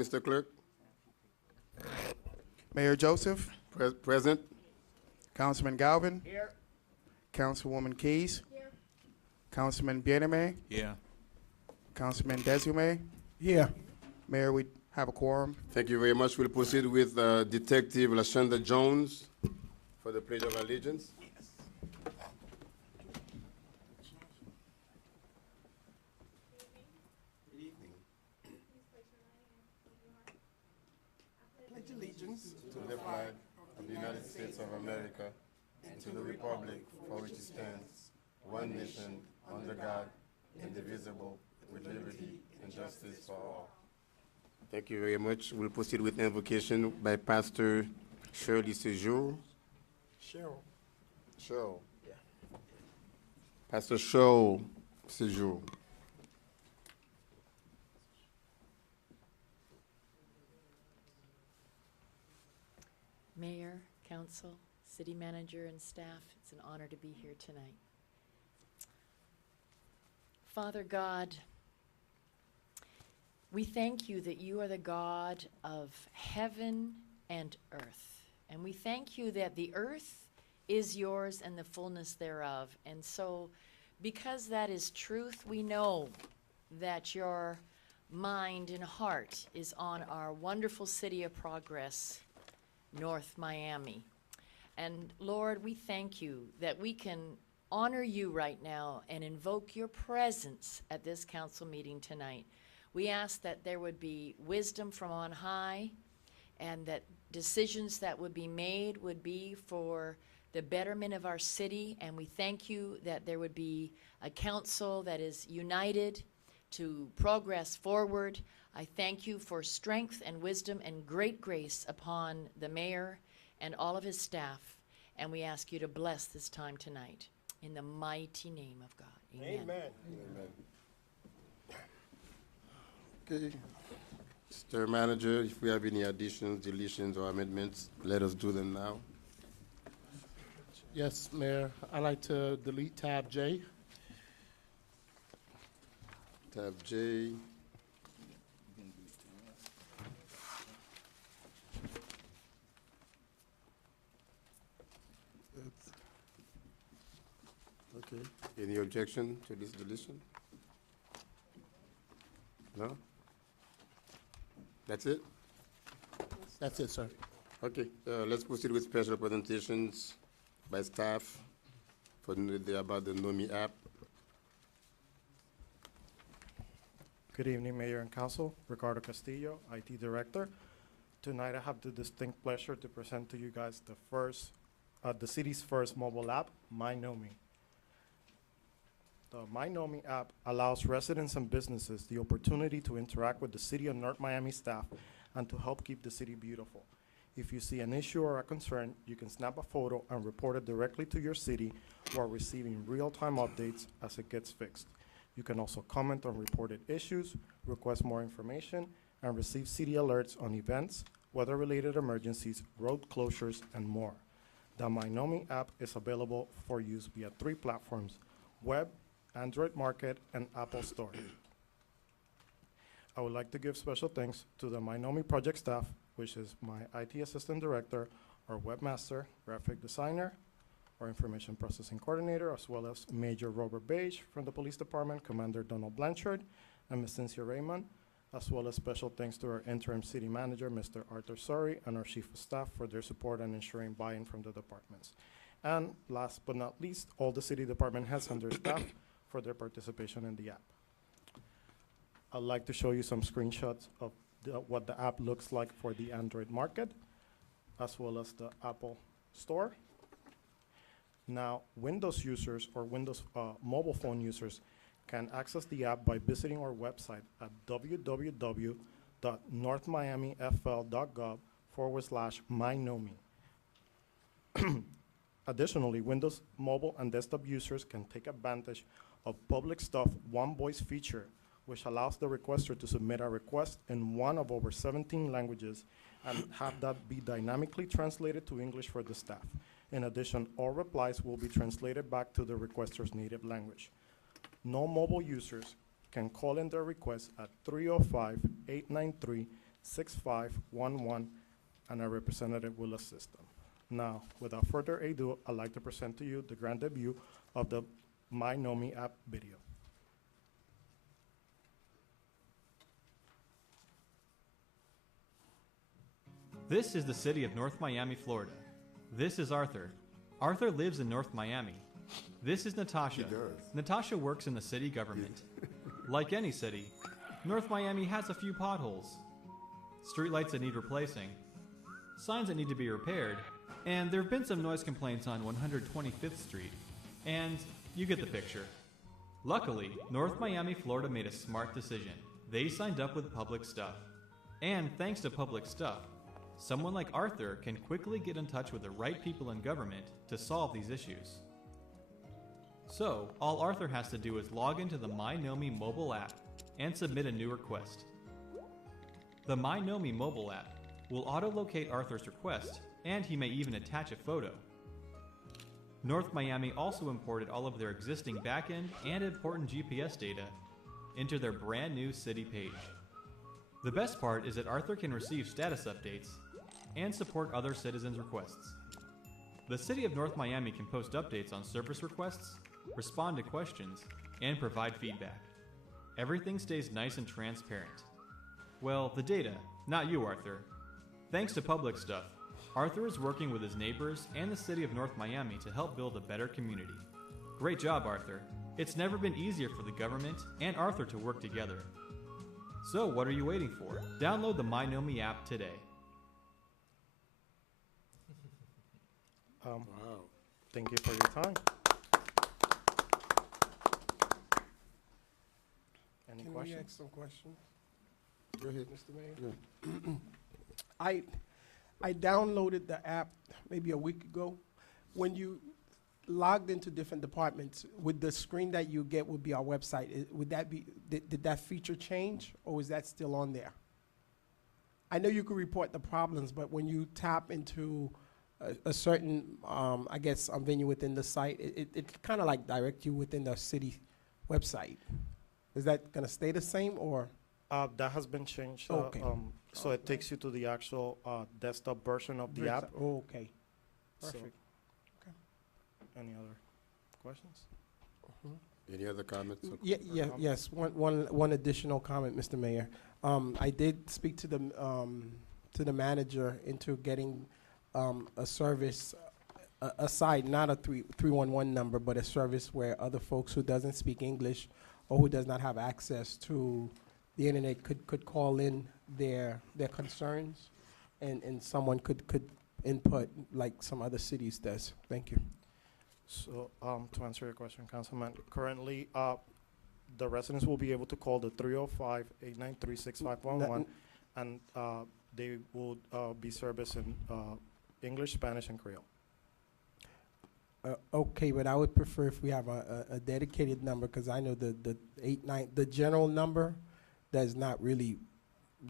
Mr. Clerk? Mayor Joseph, Present. Councilman Galvin. Here. Councilwoman Keys. Here. Councilman Bieneme. Yeah. Councilman Desume. Here. Mayor, we have a quorum. Thank you very much. We'll proceed with Detective Lashonda Jones for the Pledge of Allegiance. Pledge allegiance to the flag of the United States of America and to the republic for which it stands, one nation, under God, indivisible, with liberty and justice for all. Thank you very much. We'll proceed with invocation by Pastor Shirley Sejour. Cheryl. Yeah. Pastor Cheryl Sejour. Mayor, council, city manager, and staff, it's an honor to be here tonight. Father God, we thank you that you are the God of heaven and earth. And we thank you that the earth is yours and the fullness thereof. And so, because that is truth, we know that your mind and heart is on our wonderful city of progress, North Miami. And Lord, we thank you that we can honor you right now and invoke your presence at this council meeting tonight. We ask that there would be wisdom from on high and that decisions that would be made would be for the betterment of our city. And we thank you that there would be a council that is united to progress forward. I thank you for strength and wisdom and great grace upon the mayor and all of his staff. And we ask you to bless this time tonight in the mighty name of God. Amen. Okay. Mr. Manager, if we have any additions, deletions, or amendments, let us do them now. Yes, Mayor. I'd like to delete tab J. Tab J. Okay. Any objection to this deletion? No? That's it? That's it, sir. Okay. Let's proceed with special presentations by staff for about the NOMI app. Good evening, Mayor and Council. Ricardo Castillo, IT Director. Tonight I have the distinct pleasure to present to you guys the city's first mobile app, MyNomi. The MyNomi app allows residents and businesses the opportunity to interact with the City of North Miami staff and to help keep the city beautiful. If you see an issue or a concern, you can snap a photo and report it directly to your city while receiving real-time updates as it gets fixed. You can also comment on reported issues, request more information, and receive city alerts on events, weather-related emergencies, road closures, and more. The MyNomi app is available for use via 3 platforms: web, Android Market, and Apple Store. I would like to give special thanks to the MyNomi project staff, which is my IT Assistant Director, our Webmaster, Graphic Designer, our Information Processing Coordinator, as well as Major Robert Beige from the Police Department, Commander Donald Blanchard, and Ms. Cynthia Raymond, as well as special thanks to our Interim City Manager, Mr. Arthur Sori, and our Chief of Staff for their support and ensuring buy-in from the departments. And last but not least, all the City Department heads and their staff for their participation in the app. I'd like to show you some screenshots of what the app looks like for the Android market, as well as the Apple Store. Now, Windows users or Windows mobile phone users can access the app by visiting our website at www.northmiamifl.gov/mynomi. Additionally, Windows mobile and desktop users can take advantage of Public Stuff One Voice feature, which allows the requester to submit a request in one of over 17 languages and have that be dynamically translated to English for the staff. In addition, all replies will be translated back to the requester's native language. No mobile users can call in their request at 305-893-0000 6511, and a representative will assist them. Now, without further ado, I'd like to present to you the grand debut of the My Nomi app video. This is the city of North Miami, Florida. This is Arthur. Arthur lives in North Miami. This is Natasha. Natasha works in the city government. Like any city, North Miami has a few potholes, streetlights that need replacing, signs that need to be repaired, and there have been some noise complaints on 125th Street. And you get the picture. Luckily, North Miami, Florida made a smart decision. They signed up with Public Stuff. And thanks to Public Stuff, someone like Arthur can quickly get in touch with the right people in government to solve these issues. So, all Arthur has to do is log into the My Nomi mobile app and submit a new request. The My Nomi mobile app will auto-locate Arthur's request, and he may even attach a photo. North Miami also imported all of their existing backend and important GPS data into their brand new city page. The best part is that Arthur can receive status updates and support other citizens' requests. The city of North Miami can post updates on service requests, respond to questions, and provide feedback. Everything stays nice and transparent. Well, the data, not you, Arthur. Thanks to Public Stuff, Arthur is working with his neighbors and the city of North Miami to help build a better community. Great job, Arthur. It's never been easier for the government and Arthur to work together. So what are you waiting for? Download the My Nomi app today. Wow. Thank you for your time. Any Can we questions? ask some questions, Go ahead. Mr. Mayor? I downloaded the app maybe a week ago. When you logged into different departments, would the screen that you get would be our website? Would that be, did that feature change, or is that still on there? I know you could report the problems, but when you tap into a certain, I guess, venue within the site, it kind of like direct you within the city website. Is that going to stay the same, or? That has been changed. Okay. So it takes you to the actual desktop version of the app. Oh, okay. So, Perfect. any other questions? Any other comments? or- Yes, one additional comment, Mr. Mayor. I did speak to the manager into getting a service aside, not a 311 number, but a service where other folks who doesn't speak English or who does not have access to the internet could call in their concerns, and someone could input like some other cities does. Thank you. So to answer your question, Councilman, currently the residents will be able to call the 305-893-6511, and they will be serviced in English, Spanish, and Creole. Okay, but I would prefer if we have a dedicated number, because I know the general number does not really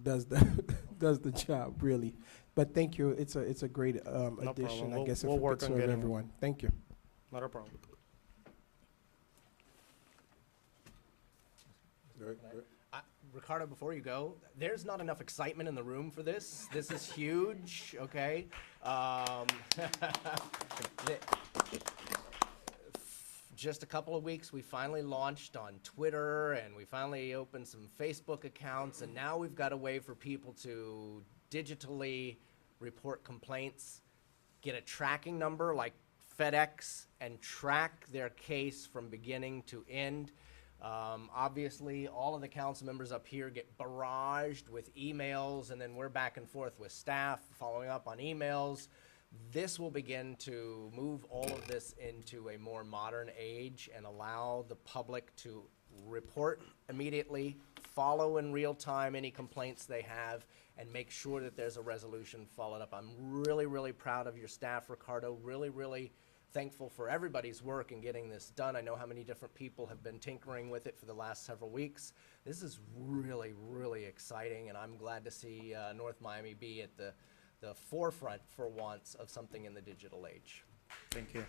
does the job really. But thank you. It's a great addition. problem. I guess We'll if it work could on serve getting everyone. Thank you. Not a problem. Go ahead, go ahead. Ricardo, before you go, there's not enough excitement in the room for this. This is huge, okay? Just a couple of weeks, we finally launched on Twitter, and we finally opened some Facebook accounts, and now we've got a way for people to digitally report complaints, get a tracking number like FedEx, and track their case from beginning to end. Obviously, all of the council members up here get barraged with emails, and then we're back and forth with staff following up on emails. This will begin to move all of this into a more modern age and allow the public to report immediately, follow in real time any complaints they have, and make sure that there's a resolution followed up. I'm really, really proud of your staff, Ricardo. Really, really thankful for everybody's work in getting this done. I know how many different people have been tinkering with it for the last several weeks. This is really, really exciting, and I'm glad to see North Miami be at the forefront for once of something in the digital age. Thank you.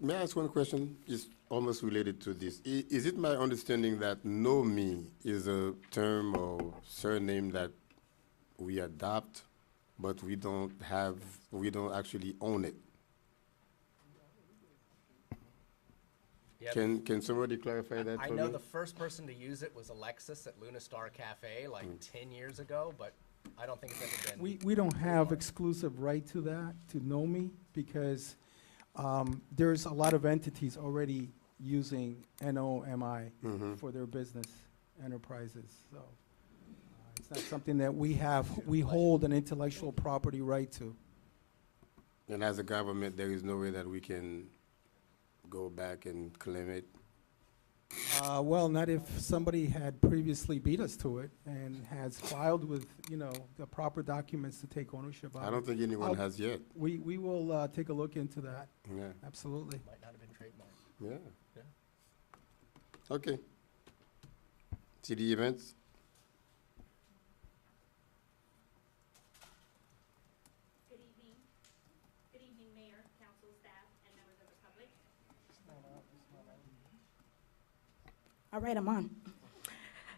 May I ask one question? It's almost related to this. Is it my understanding that Know Me is a term or surname that we adopt, but we don't actually own it? Yep. Can somebody clarify that I for know me? the first person to use it was Alexis at Luna Star Cafe like 10 years ago, but I don't think it's ever been. We don't have exclusive right to that, to know me, because there's a lot of entities already using NOMI for their business enterprises. So it's not something that we hold an intellectual property right to. And as a government, there is no way that we can go back and claim it. Well, not if somebody had previously beat us to it and has filed with, the proper documents to take ownership of it. I don't think anyone has yet. We will take a look into that, Yeah. absolutely. Might not have been trademarked. Yeah. Yeah. Okay. City events? Good evening. Good evening, Mayor, Council, staff, and members of the public. All right, I'm on.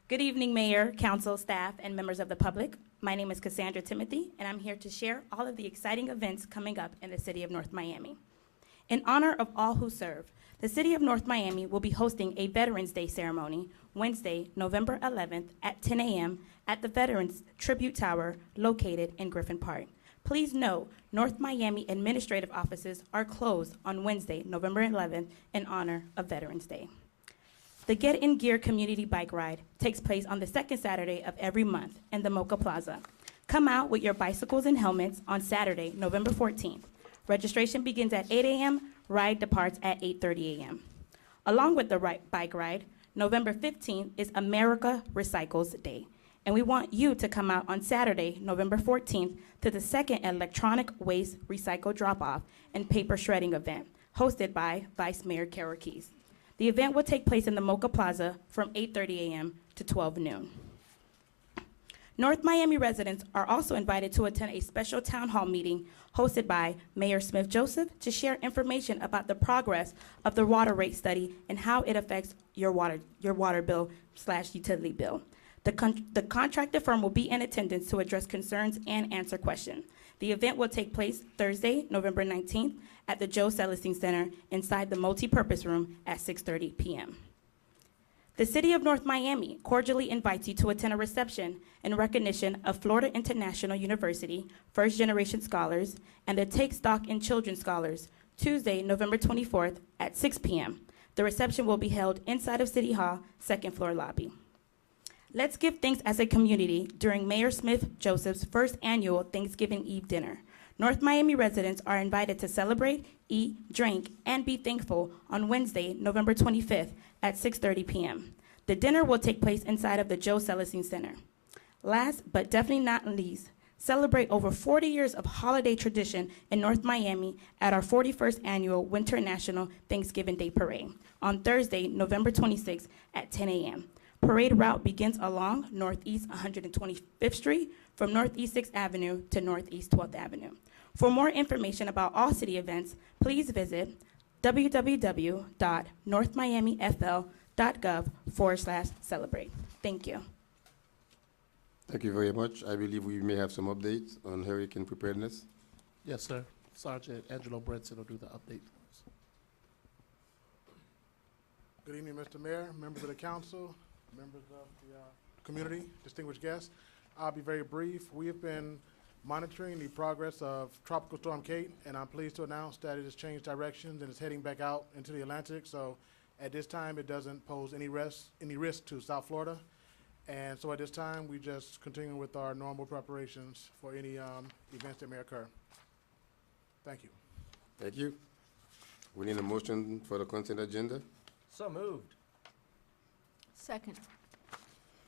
Good evening, Mayor, Council, staff, and members of the public. My name is Cassandra Timothy, and I'm here to share all of the exciting events coming up in the city of North Miami. In honor of all who serve, the city of North Miami will be hosting a Veterans Day ceremony Wednesday, November 11th at 10 a.m. at the Veterans Tribute Tower located in Griffin Park. Please note, North Miami administrative offices are closed on Wednesday, November 11th in honor of Veterans Day. The Get in Gear community bike ride takes place on the second Saturday of every month in the Mocha Plaza. Come out with your bicycles and helmets on Saturday, November 14th. Registration begins at 8 a.m., ride departs at 8:30 a.m. Along with the bike ride, November 15th is America Recycles Day, and we want you to come out on Saturday, November 14th, to the second electronic waste recycle drop-off and paper shredding event, hosted by Vice Mayor Carol Keys. The event will take place in the Mocha Plaza from 8:30 a.m. to 12 noon. North Miami residents are also invited to attend a special town hall meeting hosted by Mayor Smith Joseph to share information about the progress of the water rate study and how it affects your water bill/utility bill. The contracted firm will be in attendance to address concerns and answer questions. The event will take place Thursday, November 19th at the Joe Celestine Center inside the multi-purpose room at 6:30 p.m. The City of North Miami cordially invites you to attend a reception in recognition of Florida International University first-generation scholars and the Take Stock in Children scholars, Tuesday, November 24th at 6 p.m. The reception will be held inside of City Hall, second floor lobby. Let's give thanks as a community during Mayor Smith Joseph's first annual Thanksgiving Eve dinner. North Miami residents are invited to celebrate, eat, drink, and be thankful on Wednesday, November 25th at 6:30 p.m. The dinner will take place inside of the Joe Celestine Center. Last but definitely not least, celebrate over 40 years of holiday tradition in North Miami at our 41st annual Winter National Thanksgiving Day Parade on Thursday, November 26th at 10 a.m. Parade route begins along Northeast 125th Street from Northeast 6th Avenue to Northeast 12th Avenue. For more information about all city events, please visit www.northmiamifl.gov/celebrate. Thank you. Thank you very much. I believe we may have some updates on hurricane preparedness. Yes, sir. Sergeant Angelo Brenton will do the update for us. Good evening, Mr. Mayor, members of the council, members of the community, distinguished guests. I'll be very brief. We have been monitoring the progress of Tropical Storm Kate, and I'm pleased to announce that it has changed directions and is heading back out into the Atlantic. So at this time, it doesn't pose any risk to South Florida. And so at this time, we just continue with our normal preparations for any events that may occur. Thank you. Thank you. We need a motion for the consent agenda. So moved. Second.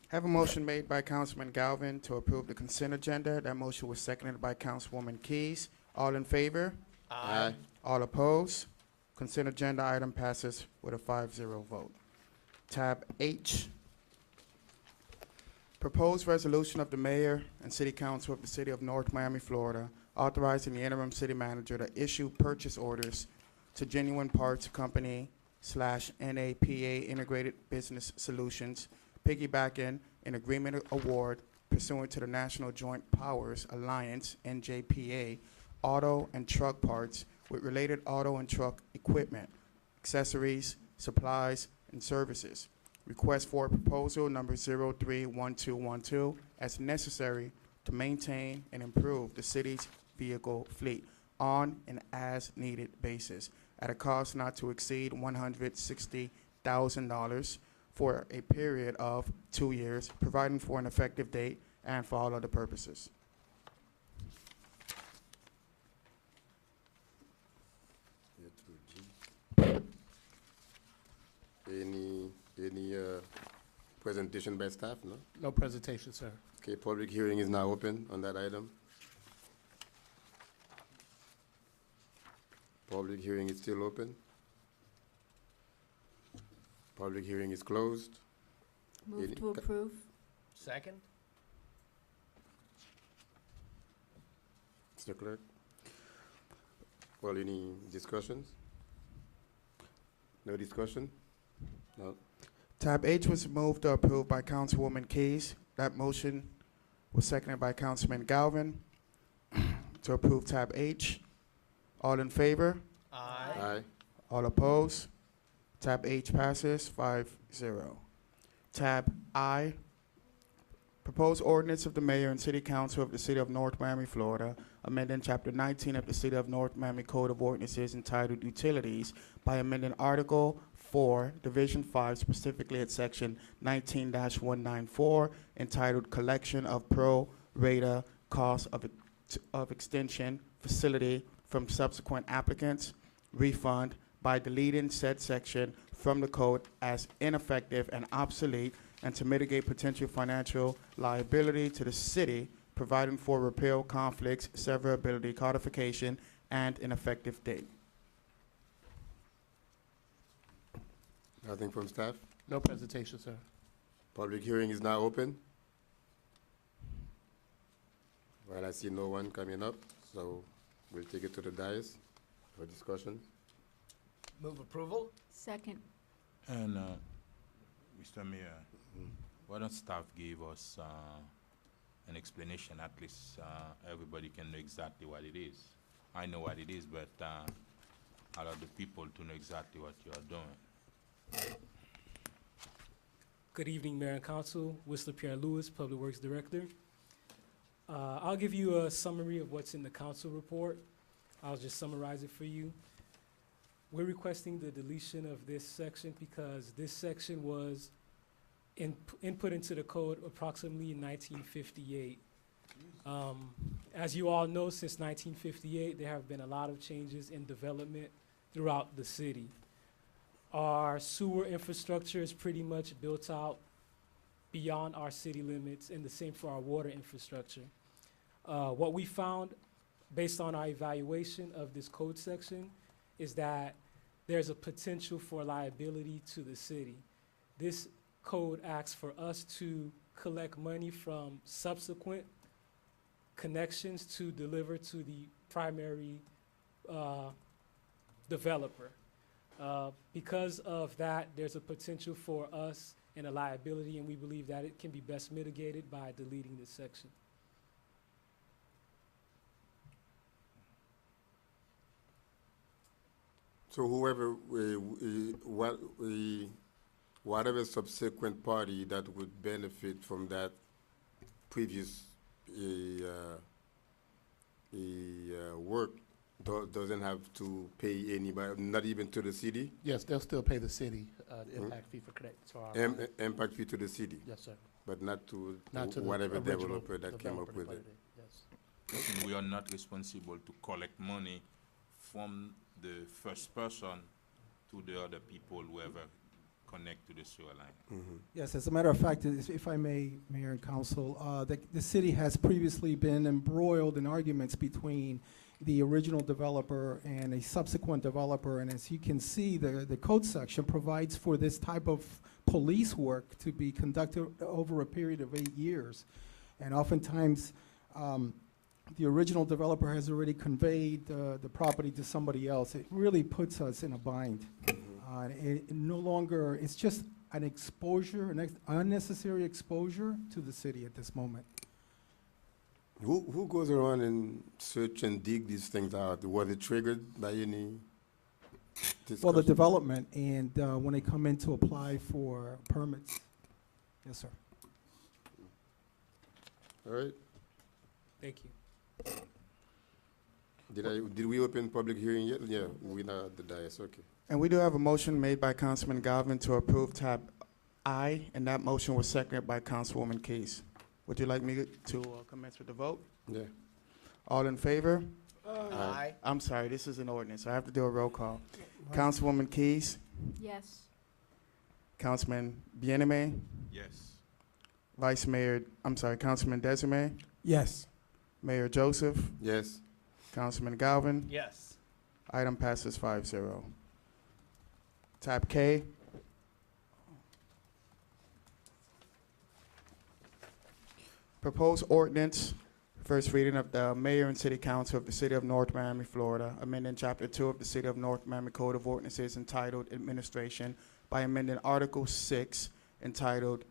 Have a motion made by Councilman Galvin to approve the consent agenda. That motion was seconded by Councilwoman Keys. All in favor? Aye. All opposed? Consent agenda item passes with a 5-0 vote. Tab H. Proposed resolution of the mayor and city council of the city of North Miami, Florida, authorizing the interim city manager to issue purchase orders to Genuine Parts Company / NAPA Integrated Business Solutions, piggybacking an agreement award pursuant to the National Joint Powers Alliance, NJPA, auto and truck parts with related auto and truck equipment, accessories, supplies, and services. Request for proposal number 031212 as necessary to maintain and improve the city's vehicle fleet on an as-needed basis at a cost not to exceed $160,000 for a period of 2 years, providing for an effective date and for all other purposes. Any presentation by staff, no? No presentation, sir. Okay, public hearing is now open on that item. Public hearing is still open. Public hearing is closed. Move to approve. Second? Mr. Clerk? Well, any discussions? No discussion? No. Tab H was moved or approved by Councilwoman Keys. That motion was seconded by Councilman Galvin to approve tab H. All in favor? Aye. Aye. All opposed? Tab H passes 5-0. Tab I, proposed ordinance of the mayor and city council of the city of North Miami, Florida, amending chapter 19 of the city of North Miami Code of Ordinances entitled Utilities by amending Article 4, Division 5, specifically at section 19-194, entitled Collection of Pro Rata Cost of Extension Facility from Subsequent Applicants, refund by deleting said section from the code as ineffective and obsolete, and to mitigate potential financial liability to the city, providing for repeal, conflicts, severability, codification, and an effective date. Nothing from staff? No presentation, sir. Public hearing is now open. Well, I see no one coming up, so we'll take it to the dais for discussion. Move approval? Second. And, Mr. Mayor, why don't staff give us an explanation, at least everybody can know exactly what it is. I know what it is, but allow the people to know exactly what you are doing. Good evening, Mayor and Council. Whistler Pierre Lewis, Public Works Director. I'll give you a summary of what's in the council report. I'll just summarize it for you. We're requesting the deletion of this section because this section was input into the code approximately in 1958. As you all know, since 1958, there have been a lot of changes in development throughout the city. Our sewer infrastructure is pretty much built out beyond our city limits, and the same for our water infrastructure. What we found, based on our evaluation of this code section, is that there's a potential for liability to the city. This code asks for us to collect money from subsequent connections to deliver to the primary developer. Because of that, there's a potential for us and a liability, and we believe that it can be best mitigated by deleting this section. So whoever, whatever subsequent party that would benefit from that previous work doesn't have to pay anybody, not even to the city? Yes, they'll still pay the city the impact fee for connect. So our Impact fee to the city? yes, sir. But not to The whatever original developer that came up developer with that it? Yes. And we are not responsible to collect money from the first person to the other people, whoever connect to the sewer line. Yes, as a matter of fact, if I may, Mayor and Council, the city has previously been embroiled in arguments between the original developer and a subsequent developer, and as you can see, the code section provides for this type of police work to be conducted over a period of 8 years. And oftentimes, the original developer has already conveyed the property to somebody else, it really puts us in a bind. It no longer, it's just an exposure, an unnecessary exposure to the city at this moment. Who goes around and search and dig these things out? Was it triggered by any discussion? Well, the development, and when they come in to apply for permits. Yes, sir. All right. Thank you. Did we open public hearing yet? Yeah, we're not at the dais, okay. And we do have a motion made by Councilman Galvin to approve tab I, and that motion was seconded by Councilwoman Case. Would you like me to commence with the vote? Yeah. All in favor? Aye. I'm sorry, this is an ordinance, so I have to do a roll call. Councilwoman Keys, Yes. Councilman Bieneme, Yes. Vice Mayor, I'm sorry, Councilman Desiree, Yes. Mayor Joseph, Yes. Councilman Galvin. Yes. Item passes 5-0. Tab K. Proposed ordinance, first reading of the Mayor and City Council of the City of North Miami, Florida, amending Chapter 2 of the City of North Miami Code of Ordinances entitled Administration by amending Article 6 entitled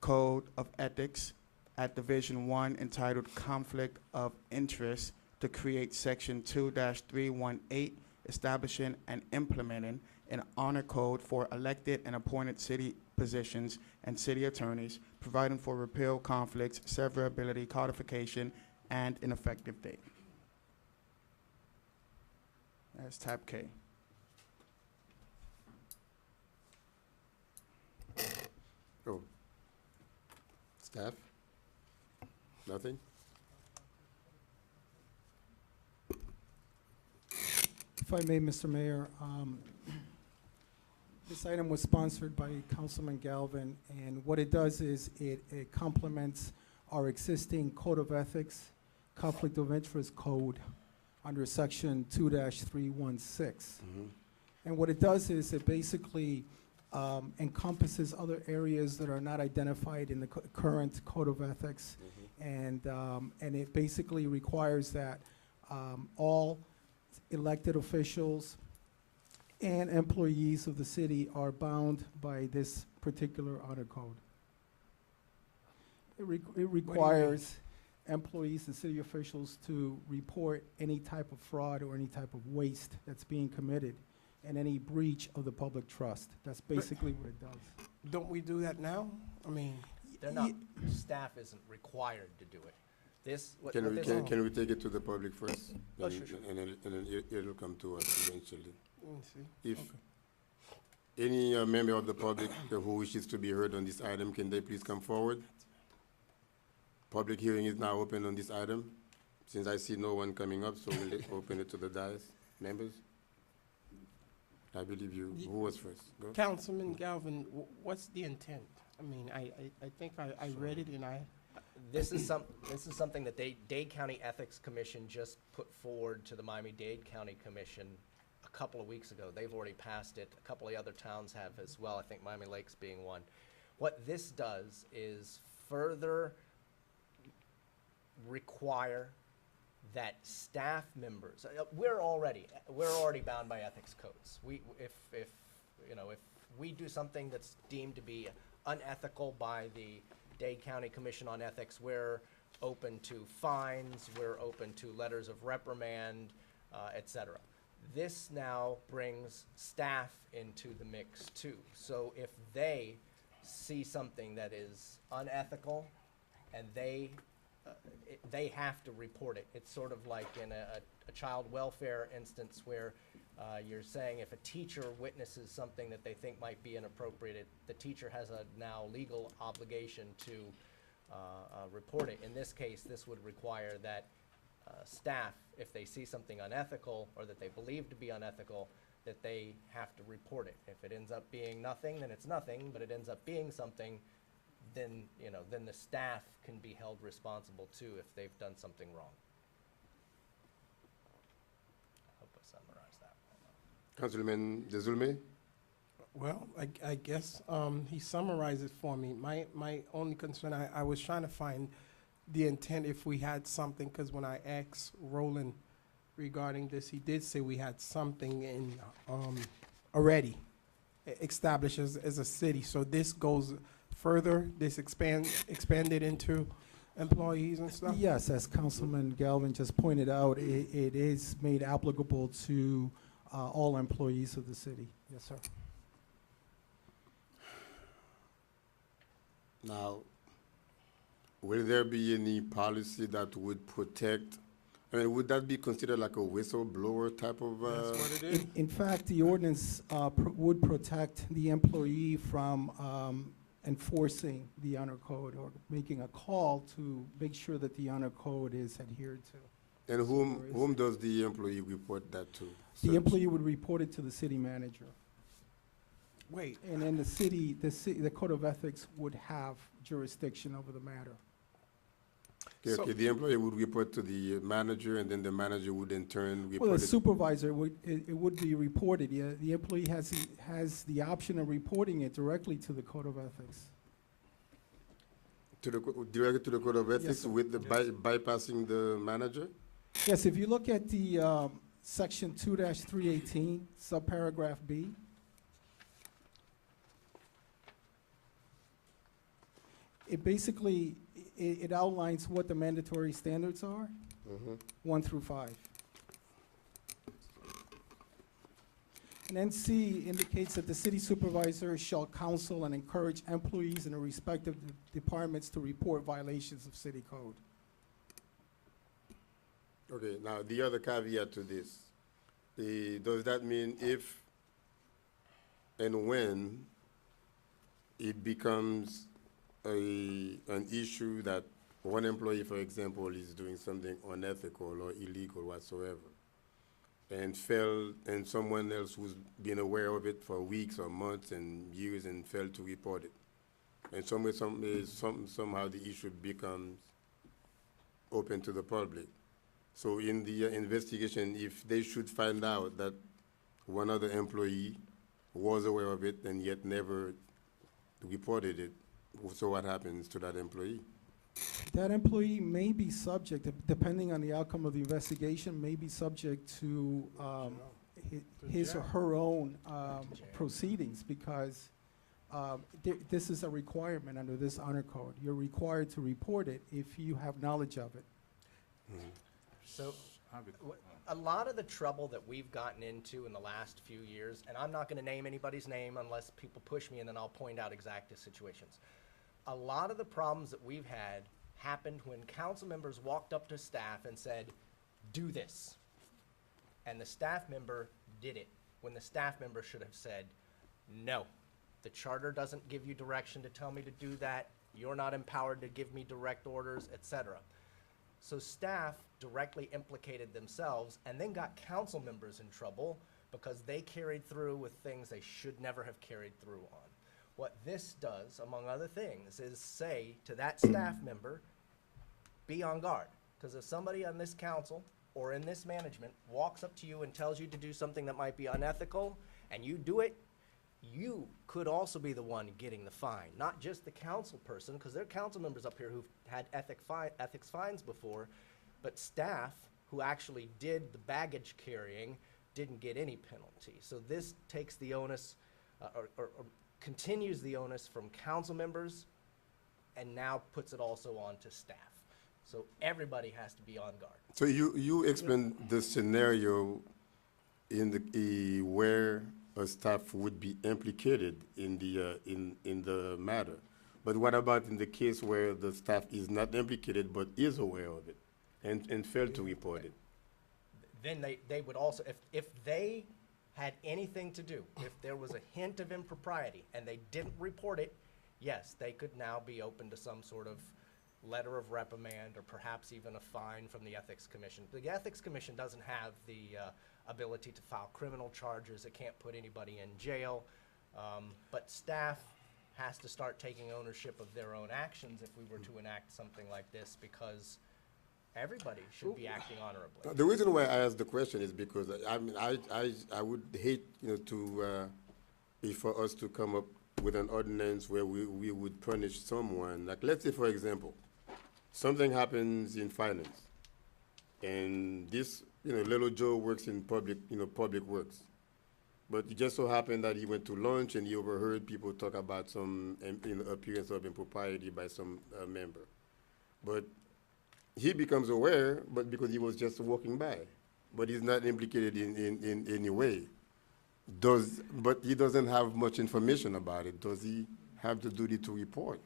Code of Ethics at Division 1 entitled Conflict of Interest to create Section 2-318, establishing and implementing an honor code for elected and appointed city positions and city attorneys, providing for repeal, conflicts, severability, codification, and an effective date. That's tab K. Oh. Staff? Nothing? If I may, Mr. Mayor, this item was sponsored by Councilman Galvin, and what it does is it complements our existing Code of Ethics, Conflict of Interest Code under Section 2-316. And what it does is it basically encompasses other areas that are not identified in the current Code of Ethics, and it basically requires that all elected officials and employees of the city are bound by this particular honor code. It requires employees and city officials to report any type of fraud or any type of waste that's being committed and any breach of the public trust. That's basically what it does. Don't we do that now? I mean, They're not, staff isn't required to do it. This, what Can this. we take it to the public first? Oh, And- sure, sure. And then it'll come to us eventually. let me see. If any member of the public who wishes to be heard on this item, can they please come forward? Public hearing is now open on this item. Since I see no one coming up, so we'll open it to the dais. Members? I believe you, who was first? Go. Councilman Galvin, what's the intent? I mean, I think I read it and This is something that Dade County Ethics Commission just put forward to the Miami-Dade County Commission a couple of weeks ago. They've already passed it. A couple of other towns have as well. I think Miami Lakes being one. What this does is further require that staff members, we're already bound by ethics codes. If we do something that's deemed to be unethical by the Dade County Commission on Ethics, we're open to fines, we're open to letters of reprimand, et cetera. This now brings staff into the mix too. So if they see something that is unethical and they have to report it. It's sort of like in a child welfare instance where you're saying if a teacher witnesses something that they think might be inappropriate, the teacher has a now legal obligation to report it. In this case, this would require that staff, if they see something unethical or that they believe to be unethical, that they have to report it. If it ends up being nothing, then it's nothing, but it ends up being something, then the staff can be held responsible too if they've done something wrong. I hope I summarized that well. Councilman Desulme? well, I guess he summarized it for me. My only concern, I was trying to find the intent if we had something, because when I asked Roland regarding this, he did say we had something in, already established as a city. So this goes further, this expanded into employees and stuff? Yes, as Councilman Galvin just pointed out, it is made applicable to all employees of the city. Yes, sir. Now, will there be any policy that would protect, I mean, would that be considered like a whistleblower type of? That's what it is. In fact, the ordinance would protect the employee from enforcing the honor code or making a call to make sure that the honor code is adhered to. And whom does the employee report that to? The employee would report it to the city manager. Wait, And then the Code of Ethics would have jurisdiction over the matter. Okay, So- okay, the employee would report to the manager, and then the manager would in turn Well, report the it supervisor it would be reported, yeah. The employee has the option of reporting it directly to the Code of Ethics. to the, directly to the Code of Ethics sir. with the bypassing the manager? Yes, if you look at the section 2-318, subparagraph B, it basically, it outlines what the mandatory standards are, 1 through 5. And then C indicates that the city supervisor shall counsel and encourage employees in the respective departments to report violations of city code. Okay, now the other caveat to this, does that mean if and when it becomes an issue that one employee, for example, is doing something unethical or illegal whatsoever, and someone else who's been aware of it for weeks or months and years and failed to report it, and somehow the issue becomes open to the public. So in the investigation, if they should find out that one other employee was aware of it and yet never reported it, so what happens to that employee? That employee may be subject, depending on the outcome of the investigation, may be subject to his or her own proceedings, because this is a requirement under this honor code. You're required to report it if you have knowledge of it. So, a lot of the trouble that we've gotten into in the last few years, and I'm not gonna name anybody's name unless people push me, and then I'll point out exact situations. A lot of the problems that we've had happened when council members walked up to staff and said, do this. And the staff member did it, when the staff member should have said, no. The charter doesn't give you direction to tell me to do that. You're not empowered to give me direct orders, etc. So staff directly implicated themselves and then got council members in trouble because they carried through with things they should never have carried through on. What this does, among other things, is say to that staff member, be on guard. Because if somebody on this council or in this management walks up to you and tells you to do something that might be unethical, and you do it, you could also be the one getting the fine, not just the council person, because there are council members up here who've had ethics fines before, but staff who actually did the baggage carrying didn't get any penalty. So this takes the onus, or continues the onus from council members, and now puts it also on to staff. So everybody has to be on guard. So you explained the scenario in the where a staff would be implicated in the matter. But what about in the case where the staff is not implicated but is aware of it and failed to report it? Then they would also, if they had anything to do, if there was a hint of impropriety and they didn't report it, yes, they could now be open to some sort of letter of reprimand or perhaps even a fine from the Ethics Commission. The Ethics Commission doesn't have the ability to file criminal charges. It can't put anybody in jail. But staff has to start taking ownership of their own actions if we were to enact something like this, because everybody should be acting honorably. The reason why I asked the question is because I would hate for us to come up with an ordinance where we would punish someone. Like, let's say, for example, something happens in finance, and this, little Joe works in public works. But it just so happened that he went to lunch and he overheard people talk about some appearance of impropriety by some member. But he becomes aware, but because he was just walking by. But he's not implicated in any way. But he doesn't have much information about it. Does he have the duty to report?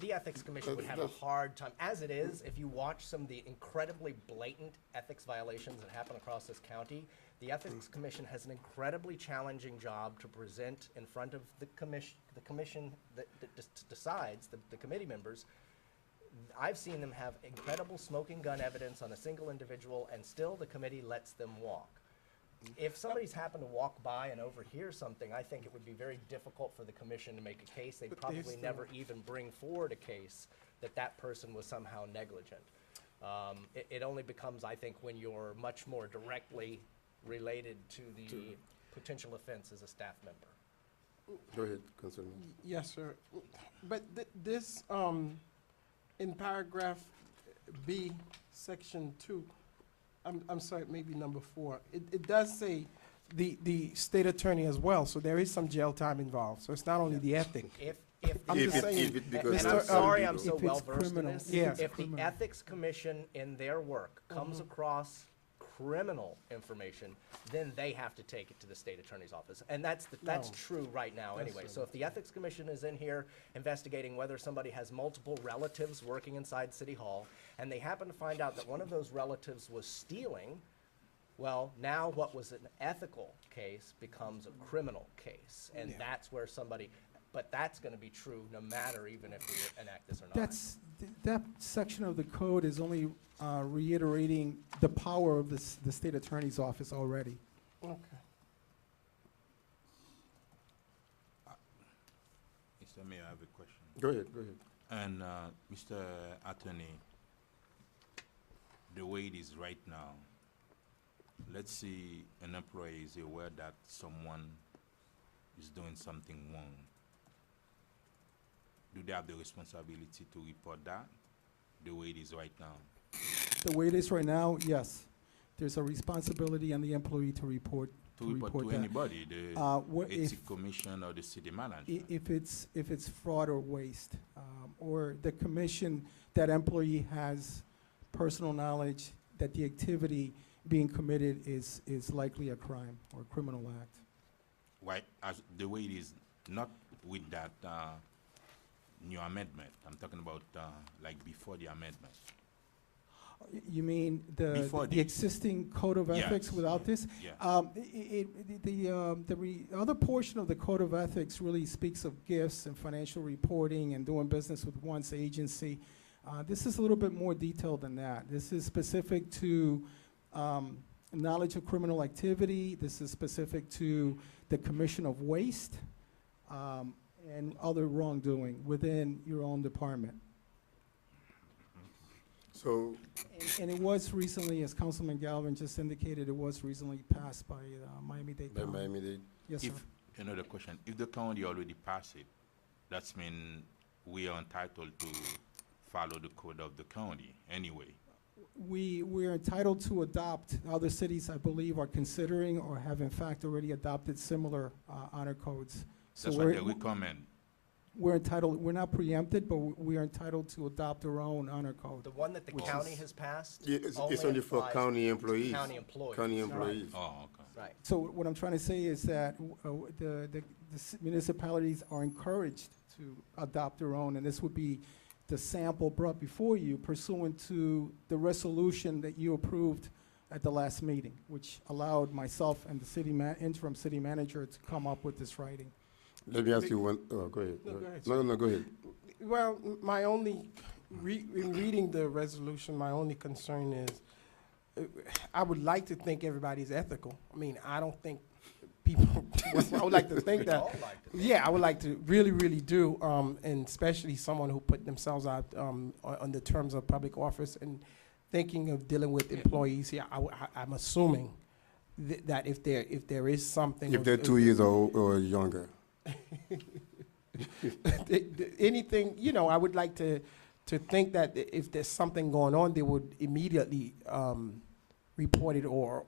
The Ethics Commission would have a hard time. As it is, if you watch some of the incredibly blatant ethics violations that happen across this county, the Ethics Commission has an incredibly challenging job to present in front of the commission that decides, the committee members. I've seen them have incredible smoking gun evidence on a single individual, and still the committee lets them walk. If somebody's happened to walk by and overhear something, I think it would be very difficult for the commission to make a case. They'd probably never even bring forward a case that that person was somehow negligent. It only becomes, I think, when you're much more directly related to the potential offense as a staff member. Go ahead, Councilman. Yes, sir. But this, in paragraph B, section 2, I'm sorry, maybe number 4, it does say the state attorney as well, so there is some jail time involved. So it's not only the ethic. I'm just saying, and I'm sorry I'm so well versed in this. Yeah. If the Ethics Commission in their work comes across criminal information, then they have to take it to the state attorney's office. And that's true right now anyway. So if the Ethics Commission is in here investigating whether somebody has multiple relatives working inside City Hall, and they happen to find out that one of those relatives was stealing, well, now what was an ethical case becomes a criminal case. And that's where but that's going to be true no matter even if we enact this or not. That section of the code is only reiterating the power of the state attorney's office already. Okay. Mr. Mayor, I have a question. Go ahead. And Mr. Attorney, the way it is right now, let's say an employee is aware that someone is doing something wrong. Do they have the responsibility to report that the way it is right now? The way it is right now, yes. There's a responsibility on the employee to report. To report to anybody, the Ethics Commission or the city manager? If it's fraud or waste, or the commission, that employee has personal knowledge that the activity being committed is likely a crime or a criminal act. Why, as the way it is, not with that new amendment. I'm talking about like before the amendment. You mean the existing code of ethics without this? Yeah. The other portion of the code of ethics really speaks of gifts and financial reporting and doing business with one's agency. This is a little bit more detailed than that. This is specific to knowledge of criminal activity. This is specific to the commission of waste and other wrongdoing within your own department. So, and it was recently, as Councilman Galvin just indicated, it was recently passed by Miami-Dade County. by Miami-Dade. Yes, sir. Another question, if the county already passed it, that's mean we are entitled to follow the code of the county anyway. We're entitled to adopt. Other cities, I believe, are considering or have in fact already adopted similar honor codes. So That's what they recommend. We're entitled, we're not preempted, but we are entitled to adopt our own honor code. The one that the county has passed It's only for applies county to employees. County employees. County employees. Oh, okay. Right. So what I'm trying to say is that the municipalities are encouraged to adopt their own, and this would be the sample brought before you pursuant to the resolution that you approved at the last meeting, which allowed myself and the interim city manager to come up with this writing. Let me ask you one. Oh, go ahead. No, go ahead, No, go ahead. Well, my only, in reading the resolution, my only concern is, I would like to think everybody's ethical. I mean, I don't think people, I would like to think that. Yeah, I would like to really, really do, and especially someone who put themselves out on the terms of public office and thinking of dealing with employees. Yeah, I'm assuming that if there is something. If they're 2 years old or younger. Anything, I would like to to think that if there's something going on, they would immediately report it or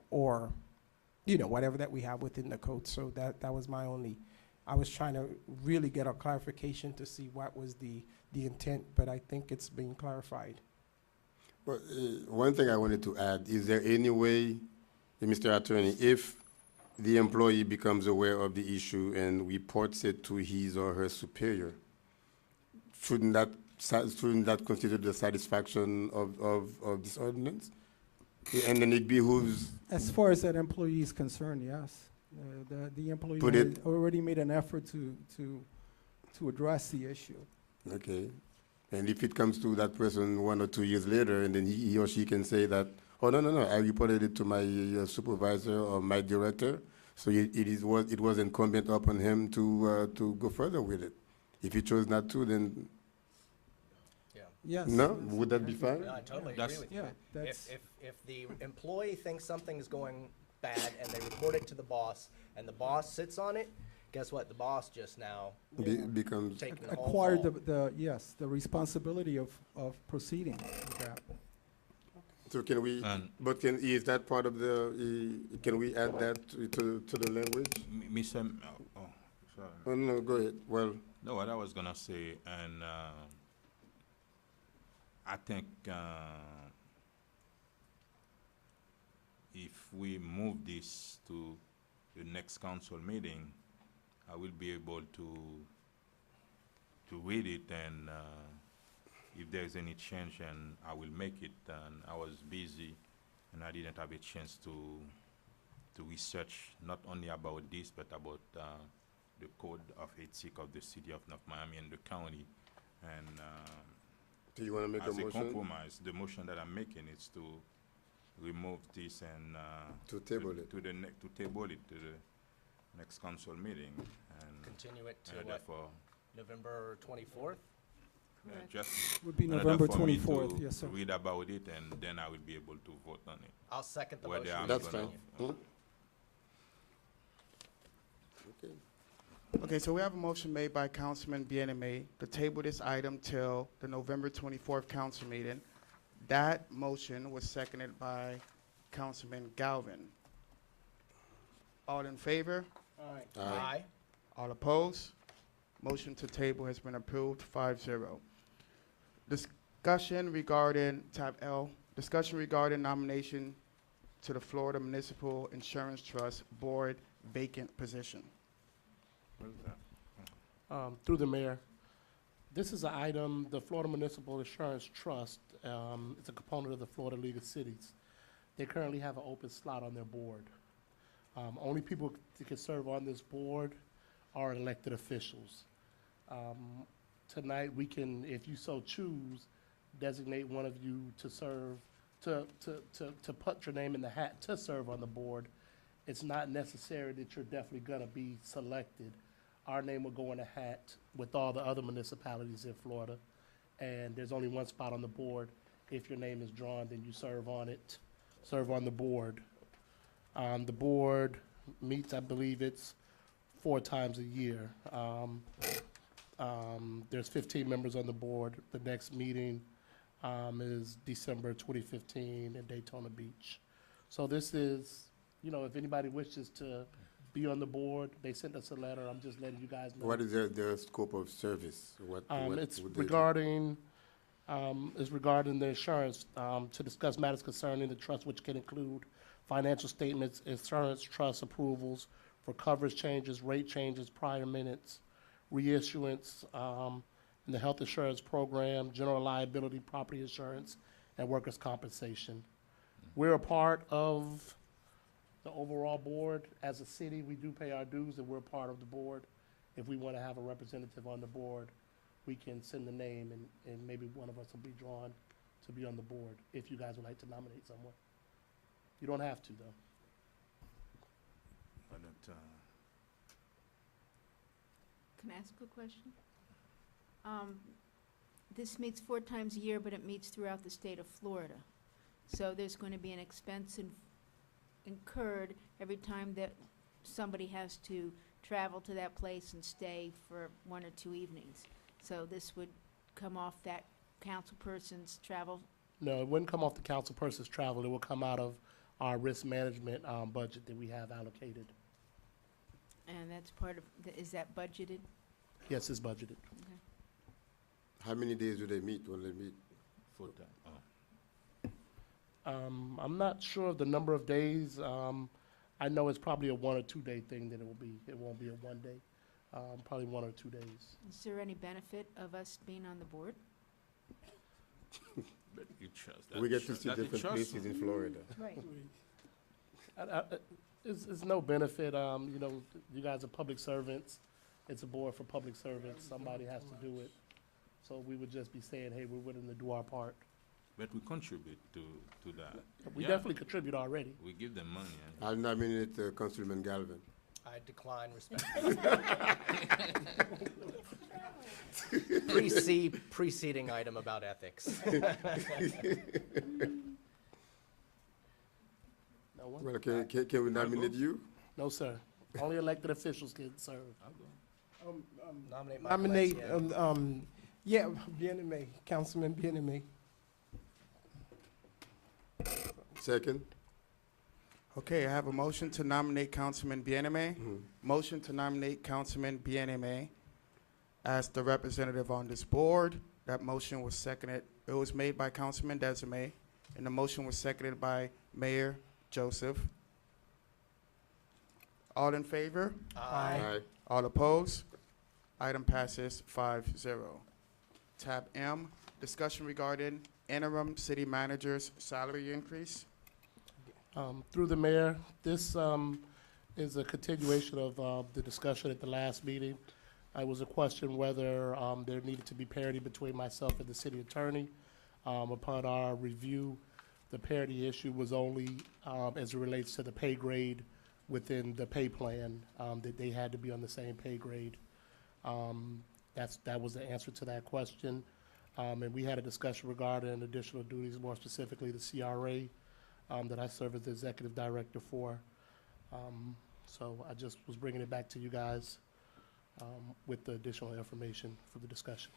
whatever that we have within the code. So that was my only. I was trying to really get a clarification to see what was the intent, but I think it's being clarified. But one thing I wanted to add, is there any way, Mr. Attorney, if the employee becomes aware of the issue and reports it to his or her superior, shouldn't that consider the satisfaction of this ordinance? And then it behooves. As far as that employee is concerned, yes. The employee Put has it- already made an effort to address the issue. Okay. And if it comes to that person 1 or 2 years later, and then he or she can say that, oh, no, I reported it to my supervisor or my director, so it was incumbent upon him to go further with it. If he chose not to, then Yes. no? Would that be fine? No, I totally agree That's- with Yeah, you. that's, If the employee thinks something is going bad and they report it to the boss, and the boss sits on it, guess what? The boss just now Becomes, taking the whole acquired fall. the responsibility of proceeding with that. so can we, And is that part of can we add that to the language? Mr. Sorry. Oh, no, go ahead. Well, No, what I was gonna say, and I think if we move this to the next council meeting, I will be able to read it, and if there's any change, and I will make it. And I was busy, and I didn't have a chance to research not only about this, but about the code of ethics of the city of North Miami and the county. And do you want to make a as a motion? compromise, the motion that I'm making is to remove this and To table it. to table it to the next council meeting, and Continue it to what, therefore November 24th? just Would be in order November for me 24th, to yes, sir. read about it, and then I will be able to vote on it. I'll second the Whether motion. I'm That's gonna- fine. Hmm? Okay. Okay, so we have a motion made by Councilman Bien-Aimé to table this item till the November 24th council meeting. That motion was seconded by Councilman Galvin. All in favor? Aye. All opposed? Motion to table has been approved, 5-0. Discussion regarding, tab L, discussion regarding nomination to the Florida Municipal Insurance Trust Board vacant position. What is that? Through the mayor, this is an item, the Florida Municipal Insurance Trust, it's a component of the Florida League of Cities. They currently have an open slot on their board. Only people that can serve on this board are elected officials. Tonight, we can, if you so choose, designate one of you to serve, to put your name in the hat to serve on the board. It's not necessary that you're definitely gonna be selected. Our name will go in a hat with all the other municipalities in Florida, and there's only one spot on the board. If your name is drawn, then you serve on it, serve on the board. The board meets, I believe it's 4 times a year. There's 15 members on the board. The next meeting is December 2015 in Daytona Beach. So this is, if anybody wishes to be on the board, they sent us a letter. I'm just letting you guys know. What is their scope of service? What It's would they do? regarding, the insurance, to discuss matters concerning the trust, which can include financial statements, insurance trust approvals for coverage changes, rate changes, prior minutes, reissuance, in the health insurance program, general liability, property insurance, and workers' compensation. We're a part of the overall board. As a city, we do pay our dues, and we're a part of the board. If we want to have a representative on the board, we can send the name, and maybe one of us will be drawn to be on the board, if you guys would like to nominate someone. You don't have to, though. Why don't, Can I ask a question? This meets 4 times a year, but it meets throughout the state of Florida. So there's going to be an expense incurred every time that somebody has to travel to that place and stay for 1 or 2 evenings. So this would come off that council person's travel? No, it wouldn't come off the council person's travel. It will come out of our risk management budget that we have allocated. And that's part of, is that budgeted? Yes, it's budgeted. How many days do they meet when they meet? Full time. I'm not sure of the number of days. I know it's probably a 1 or 2 day thing that it will be. It won't be a 1 day. Probably 1 or 2 days. Is there any benefit of us being on the board? You trust We that get to trust- see that you different trust places me. in Florida. Right. It's no benefit. You know, you guys are public servants. It's a board for public servants. Somebody has to do it. So we would just be saying, hey, we're willing to do our part. But we contribute to that. We Yeah. definitely contribute already. We give them money. And I'll nominate Councilman Galvin. I decline respectfully. Preceding item about ethics. No one? Well, can we nominate you? No, sir. Only elected officials can serve. Nominate Michael Nominate, Etienne. yeah, Bien-Aimé, Councilman Bien-Aimé. Second? Okay, I have a motion to nominate Councilman Bien-Aimé. Motion to nominate Councilman Bien-Aimé as the representative on this board. That motion was seconded. It was made by Councilman Desiree, and the motion was seconded by Mayor Joseph. All in favor? Aye. All opposed? Item passes 5-0. Tab M, discussion regarding interim city manager's salary increase. Through the mayor, this is a continuation of the discussion at the last meeting. It was a question whether there needed to be parity between myself and the city attorney. Upon our review, the parity issue was only as it relates to the pay grade within the pay plan, that they had to be on the same pay grade. That was the answer to that question. And we had a discussion regarding additional duties, more specifically the CRA, that I serve as the executive director for. So I just was bringing it back to you guys with the additional information for the discussion.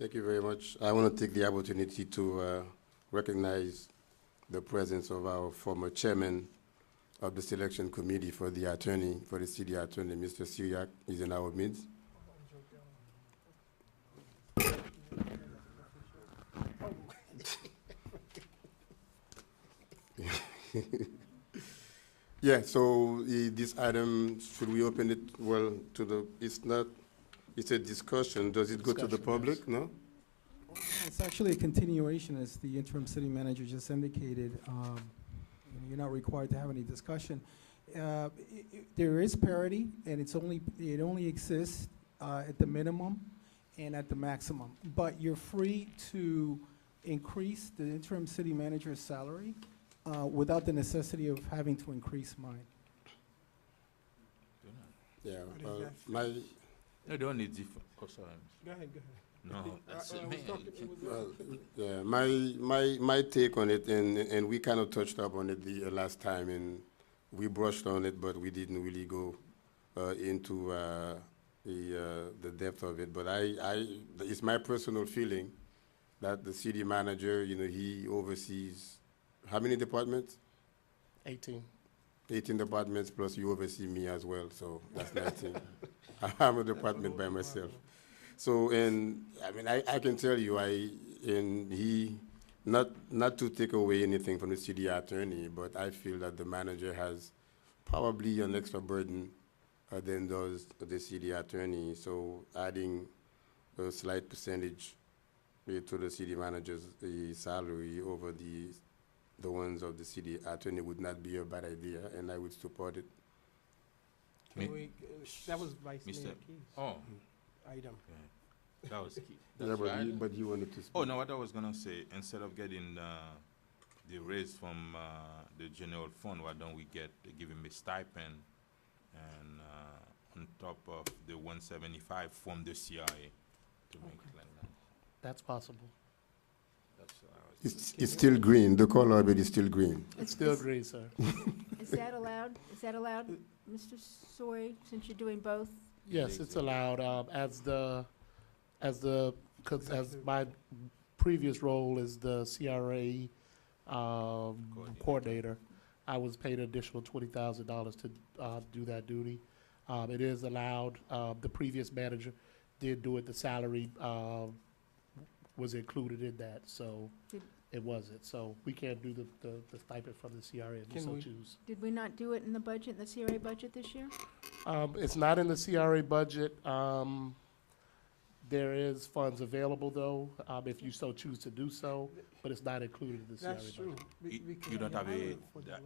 Thank you very much. I want to take the opportunity to recognize the presence of our former chairman of the selection committee for the attorney, for the city attorney, Mr. Syriac, is in our midst. Yeah, so this item, should we open it, well, to the, it's a discussion. Does it go to the Discussion, public? yes. No? It's actually a continuation, as the interim city manager just indicated. You're not required to have any discussion. There is parity, and it only exists at the minimum and at the maximum. But you're free to increase the interim city manager's salary without the necessity of having to increase mine. Yeah, What is that? my, No, they don't need different. Oh, sorry. Go ahead, go ahead. No, that's I was man. talking- it was, well, yeah, my take on it, and we kind of touched up on it the last time, and we brushed on it, but we didn't really go into the depth of it. But it's my personal feeling that the city manager, he oversees how many departments? 18. 18 departments, plus you oversee me as well, so that's 19. I'm a department by myself. So, and I mean, I can tell you, not to take away anything from the city attorney, but I feel that the manager has probably an extra burden than does the city attorney. So adding a slight percentage to the city manager's salary over the ones of the city attorney would not be a bad idea, and I would support it. Can we, that was Vice Mr. Mayor Keys' Oh, item. that was key. Yeah, but you wanted to speak. Oh, no, what I was gonna say, instead of getting the raise from the general fund, why don't we give him a stipend and on top of the 175 from the CIA to make it like that? That's possible. That's what I was. It's still green. The color of it is still green. It's still green, sir. Is that allowed? Is that allowed, Mr. Soy, since you're doing both? Yes, it's allowed, as my previous role as the CRA coordinator, I was paid an additional $20,000 to do that duty. It is allowed. The previous manager did do it. The salary was included in that, so Did- it wasn't. So we can't do the stipend from the CRA if we Can so we- choose. Did we not do it in the budget, in the CRA budget this year? It's not in the CRA budget. There is funds available, though, if you so choose to do so, but it's not included in the CRA That's budget. true. You don't have a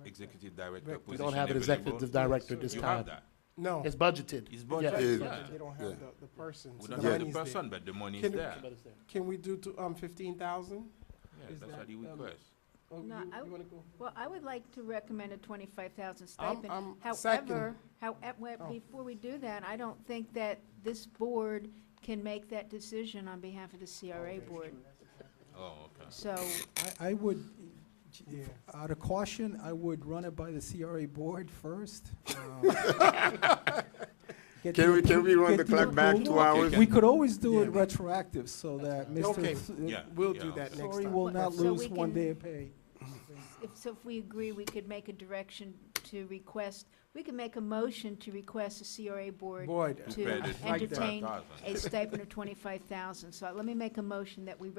executive director We position don't have an available? executive director this You time. have that. No. It's budgeted. It's Yeah, budgeted, it's yeah. budgeted. They don't have the person. We so don't have the money's there. person, but the money is Can- there. But it's there. Can we do to, 15,000? Yeah, Is that's that, what he requests. Oh, No, you I- wanna go? Well, I would like to recommend a 25,000 stipend. I'm second. However, Oh. before we do that, I don't think that this board can make that decision on behalf of the CRA board. Oh, okay. So, I would, Yeah. out of caution, I would run it by the CRA board first. Get Can the we appro- run get the the clock back 2 approval. hours? We could always do it Yeah. retroactive so that Mr. Okay. Yeah, We'll yeah, do that okay. next Sorry time. will not So lose we one can- day of pay. if we agree, we could make a direction to request, we can make a motion to request the CRA board Boy, to Prepare this entertain 25,000. a stipend of 25,000. So let me make a motion that we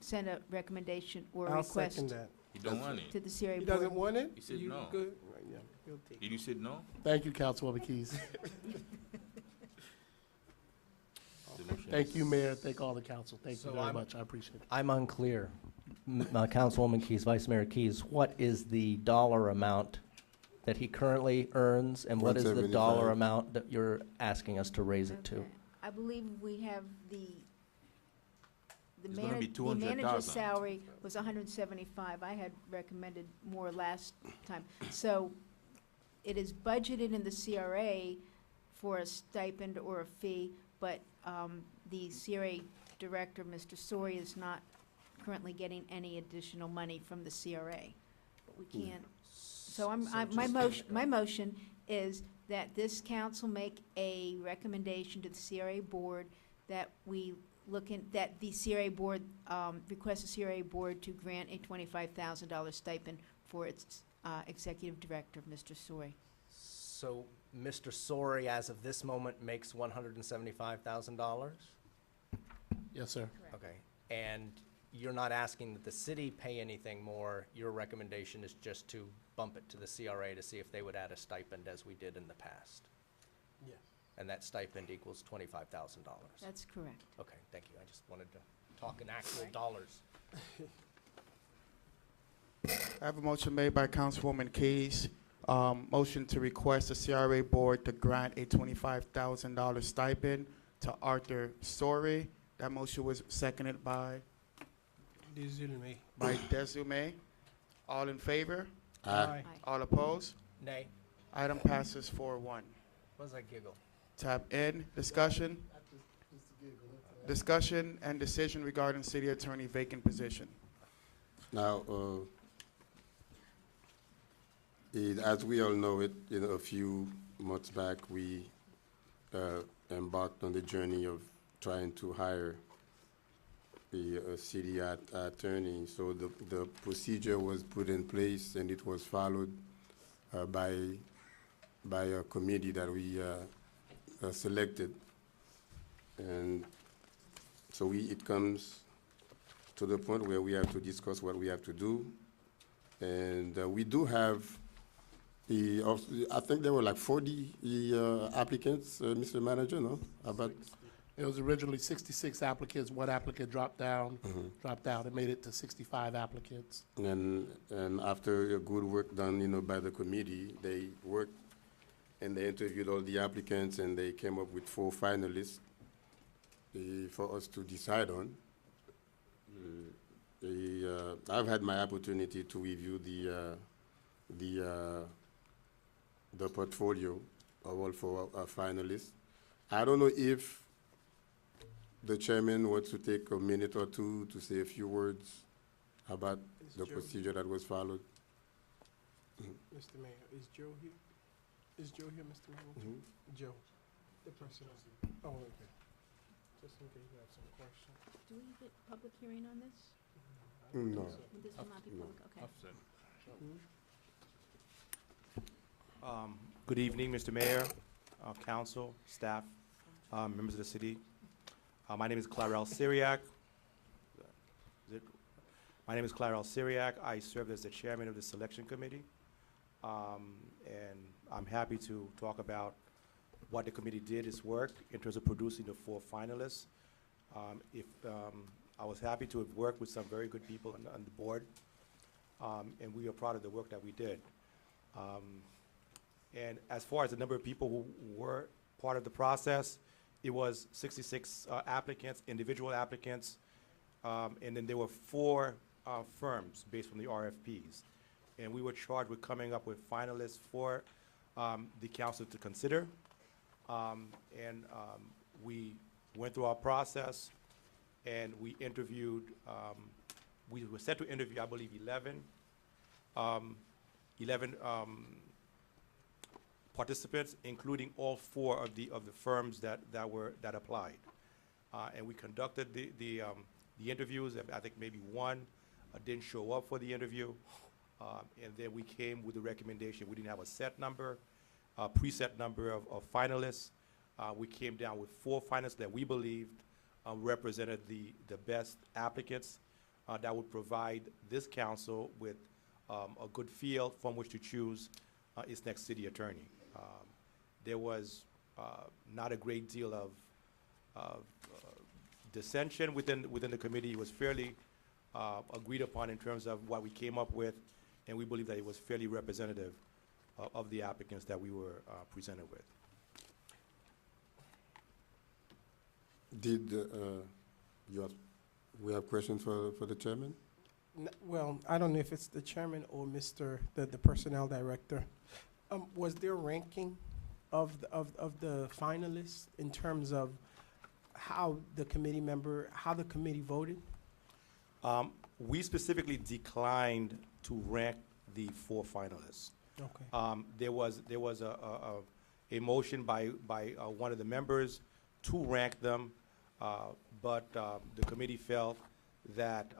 send a recommendation or a I'll request second that. He don't want it. to the CRA He board. doesn't want it? He said You no. good? Right, yeah, he'll take it. Did you say no? Thank you, Councilwoman Keys. The motion Thank is- you, Mayor. Thank all the council. Thank you So very I'm- much. I appreciate it. I'm unclear. Councilwoman Keys, Vice Mayor Keys, what is the dollar amount that he currently earns, and what is the dollar 175. amount that you're asking us to raise it to? Okay. I believe we have the It's gonna be the manager's 200,000. salary was 175. I had recommended more last time. So it is budgeted in the CRA for a stipend or a fee, but the CRA director, Mr. Sori, is not currently getting any additional money from the CRA. But we can't, so my motion is that this council make a recommendation to the CRA board that we that the CRA board, request the CRA board to grant a $25,000 stipend for its executive director, Mr. Sori. So Mr. Sori, as of this moment, makes $175,000? Yes, sir. Okay, and you're not asking that the city pay anything more, your recommendation is just to bump it to the CRA to see if they would add a stipend as we did in the past? Yes. And that stipend equals $25,000? That's correct. Okay, thank you, I just wanted to talk in actual dollars. I have a motion made by Councilwoman Keys. Motion to request the CRA board to grant a $25,000 stipend to Arthur Story. That motion was seconded by Desume. All in favor? Aye. All opposed? Nay, Item passes 4-1. what was that giggle? Tab N, discussion. Discussion and decision regarding city attorney vacant position. Now, as we all know it, a few months back, we embarked on the journey of trying to hire a city attorney. So the procedure was put in place, and it was followed by a committee that we selected. And so it comes to the point where we have to discuss what we have to do. And we do have I think there were like 40 applicants, Mr. Manager, no? About It was originally 66 applicants. One applicant dropped out. It made it to 65 applicants. and after a good work done, by the committee, they worked and they interviewed all the applicants, and they came up with 4 finalists for us to decide on. I've had my opportunity to review the portfolio of all 4 finalists. I don't know if the chairman wants to take a minute or two to say a few words about the procedure that was followed. Mr. Mayor, is Joe here? Is Joe here, Mr. Mayor? Joe, the person. Oh, okay. Just in case you have some questions. Do we have a public hearing on this? No. Would this one not be public? Okay. Good evening, Mr. Mayor, council, staff, members of the city. My name is Clarel Syriac. My name is Clarel Syriac. I serve as the chairman of the selection committee. And I'm happy to talk about what the committee did, its work, in terms of producing the 4 finalists. I was happy to have worked with some very good people on the board, and we are proud of the work that we did. And as far as the number of people who were part of the process, it was 66 applicants, individual applicants, and then there were 4 firms based on the RFPs. And we were charged with coming up with finalists for the council to consider. We went through our process, and we interviewed, we were set to interview, I believe, 11 participants, including all 4 of the firms that applied. And we conducted the interviews. I think maybe 1 didn't show up for the interview. And then we came with the recommendation. We didn't have a set number, a preset number of finalists. We came down with 4 finalists that we believed represented the best applicants that would provide this council with a good field from which to choose its next city attorney. There was not a great deal of dissension within the committee. It was fairly agreed upon in terms of what we came up with, and we believe that it was fairly representative of the applicants that we were presented with. Did we have questions for the chairman? Well, I don't know if it's the chairman or the personnel director. Was there ranking of the finalists in terms of how the committee voted? We specifically declined to rank the 4 finalists. Okay. There was a motion by one of the members to rank them, but the committee felt that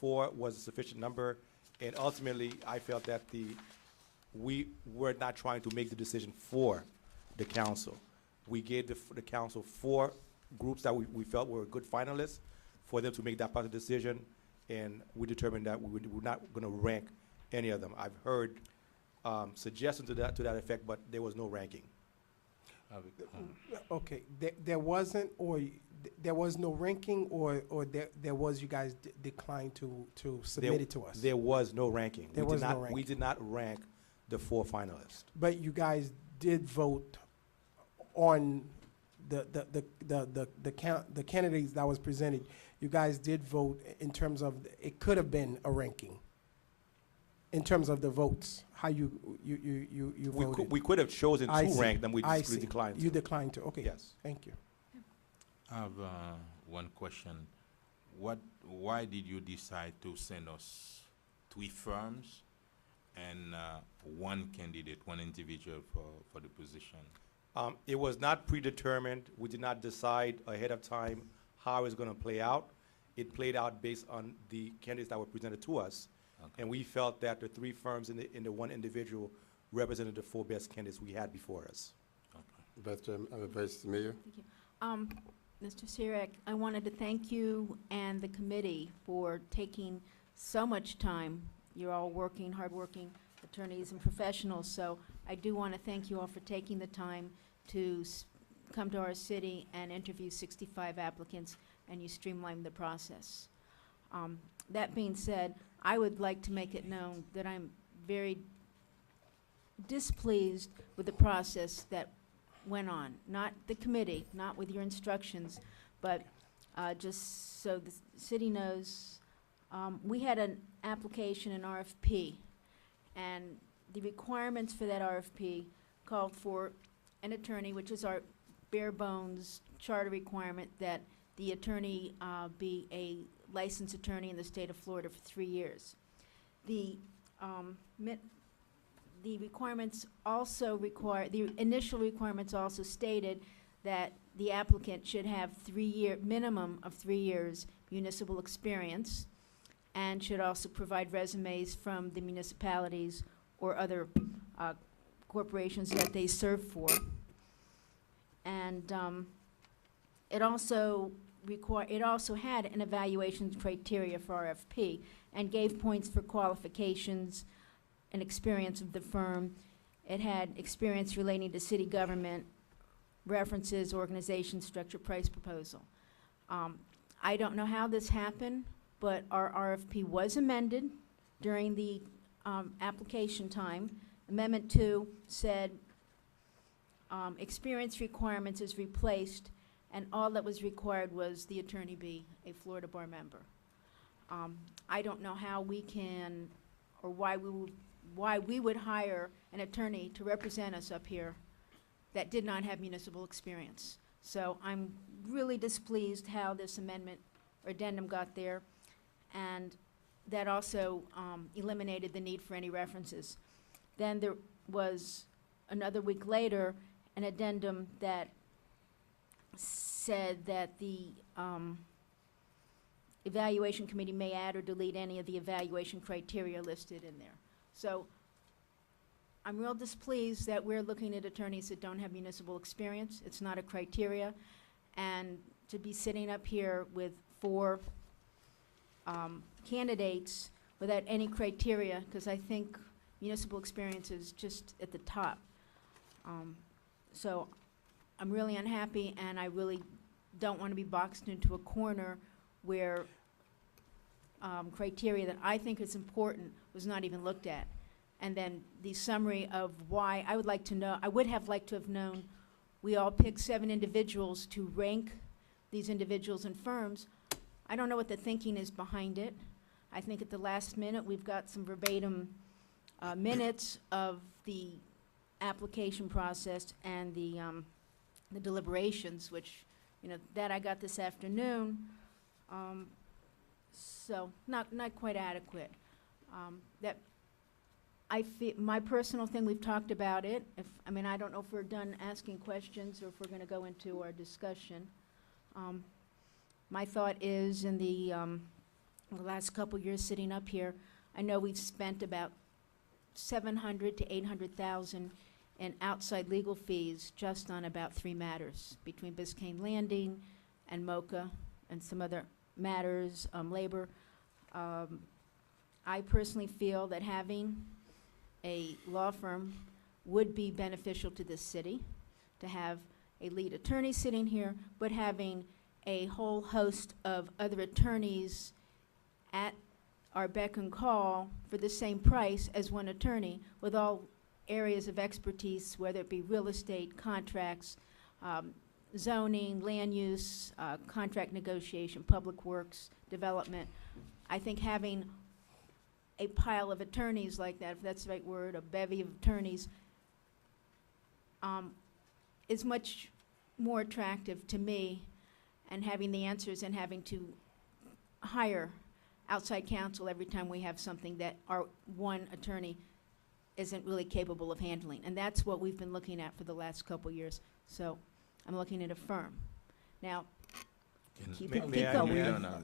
4 was a sufficient number, and ultimately I felt that we were not trying to make the decision for the council. We gave the council 4 groups that we felt were good finalists for them to make that part of the decision, and we determined that we're not going to rank any of them. I've heard suggestions to that effect, but there was no ranking. Okay, there wasn't, or there was no ranking, or there was, you guys declined to submit it to us? There was no ranking. There was no ranking. We did not rank the 4 finalists. But you guys did vote on the candidates that was presented. You guys did vote in terms of, it could have been a ranking in terms of the votes, how you voted. We could have chosen to rank them. We declined to. You declined to. Okay. Yes. Thank you. I have one question. Why did you decide to send us 3 firms and 1 candidate, 1 individual for the position? It was not predetermined. We did not decide ahead of time how it's going to play out. It played out based on the candidates that were presented to us. Okay. And we felt that the 3 firms in the 1 individual represented the 4 best candidates we had before us. Okay. Vice Mayor? Thank you. Mr. Syriac, I wanted to thank you and the committee for taking so much time. You're all hardworking attorneys and professionals, so I do want to thank you all for taking the time to come to our city and interview 65 applicants, and you streamlined the process. That being said, I would like to make it known that I'm very displeased with the process that went on. Not the committee, not with your instructions, but just so the city knows, we had an application, an RFP, and the requirements for that RFP called for an attorney, which is our bare bones charter requirement, that the attorney be a licensed attorney in the state of Florida for 3 years. The requirements also the initial requirements also stated that the applicant should have minimum of 3 years municipal experience, and should also provide resumes from the municipalities or other corporations that they serve for. And it also had an evaluation criteria for RFP and gave points for qualifications and experience of the firm. It had experience relating to city government, references, organization, structure, price proposal. I don't know how this happened, but our RFP was amended during the application time. Amendment 2 said experience requirements is replaced, and all that was required was the attorney be a Florida Bar member. I don't know how we can, or why we would hire an attorney to represent us up here that did not have municipal experience. So I'm really displeased how this amendment or addendum got there, and that also eliminated the need for any references. Then there was, another week later, an addendum that said that the evaluation committee may add or delete any of the evaluation criteria listed in there. So I'm real displeased that we're looking at attorneys that don't have municipal experience. It's not a criteria. And to be sitting up here with 4 candidates without any criteria, because I think municipal experience is just at the top. So I'm really unhappy, and I really don't want to be boxed into a corner where criteria that I think is important was not even looked at. And then the summary of why, I would like to know, I would have liked to have known, we all picked 7 individuals to rank these individuals and firms. I don't know what the thinking is behind it. I think at the last minute, we've got some verbatim minutes of the application process and the deliberations, which, that I got this afternoon. So not quite adequate. That I feel, my personal thing, we've talked about it. I don't know if we're done asking questions or if we're going to go into our discussion. My thought is, in the last couple years sitting up here, I know we've spent about $700,000 to $800,000 in outside legal fees just on about 3 matters between Biscayne Landing and MoCA and some other matters, labor. I personally feel that having a law firm would be beneficial to this city, to have a lead attorney sitting here, but having a whole host of other attorneys at our beck and call for the same price as one attorney, with all areas of expertise, whether it be real estate, contracts, zoning, land use, contract negotiation, public works, development. I think having a pile of attorneys like that, if that's the right word, a bevy of attorneys, is much more attractive to me, and having the answers and having to hire outside counsel every time we have something that our one attorney isn't really capable of handling. And that's what we've been looking at for the last couple years. So I'm looking at a firm. Now, keep going.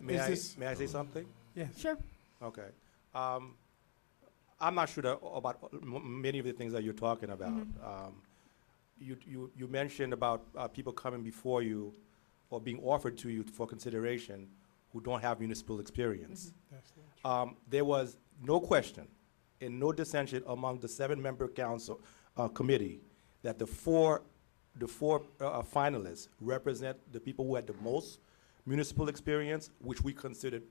May I say something? Yes. Sure. Okay. I'm not sure about many of the things that you're talking about. You mentioned about people coming before you or being offered to you for consideration who don't have municipal experience. There was no question and no dissension among the 7-member council committee that the four finalists represent the people who had the most municipal experience, which we considered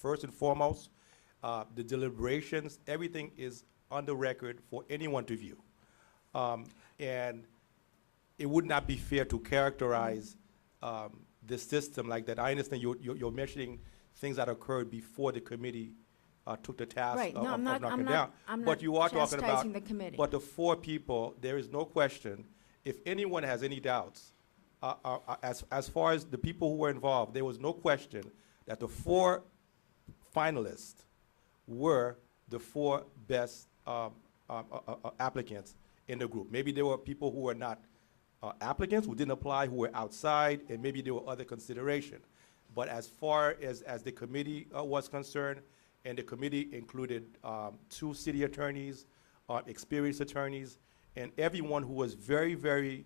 first and foremost. The deliberations, everything is on the record for anyone to view. And it would not be fair to characterize the system like that. I understand you're mentioning things that occurred before the committee took the task Right. of, No, of I'm not, knocking I'm down. not, I'm But not you are talking about, chastising the committee. but the 4 people, there is no question, if anyone has any doubts, as far as the people who were involved, there was no question that the 4 finalists were the 4 best applicants in the group. Maybe there were people who were not applicants, who didn't apply, who were outside, and maybe there were other consideration. But as far as the committee was concerned, and the committee included 2 city attorneys, experienced attorneys, and everyone who was very, very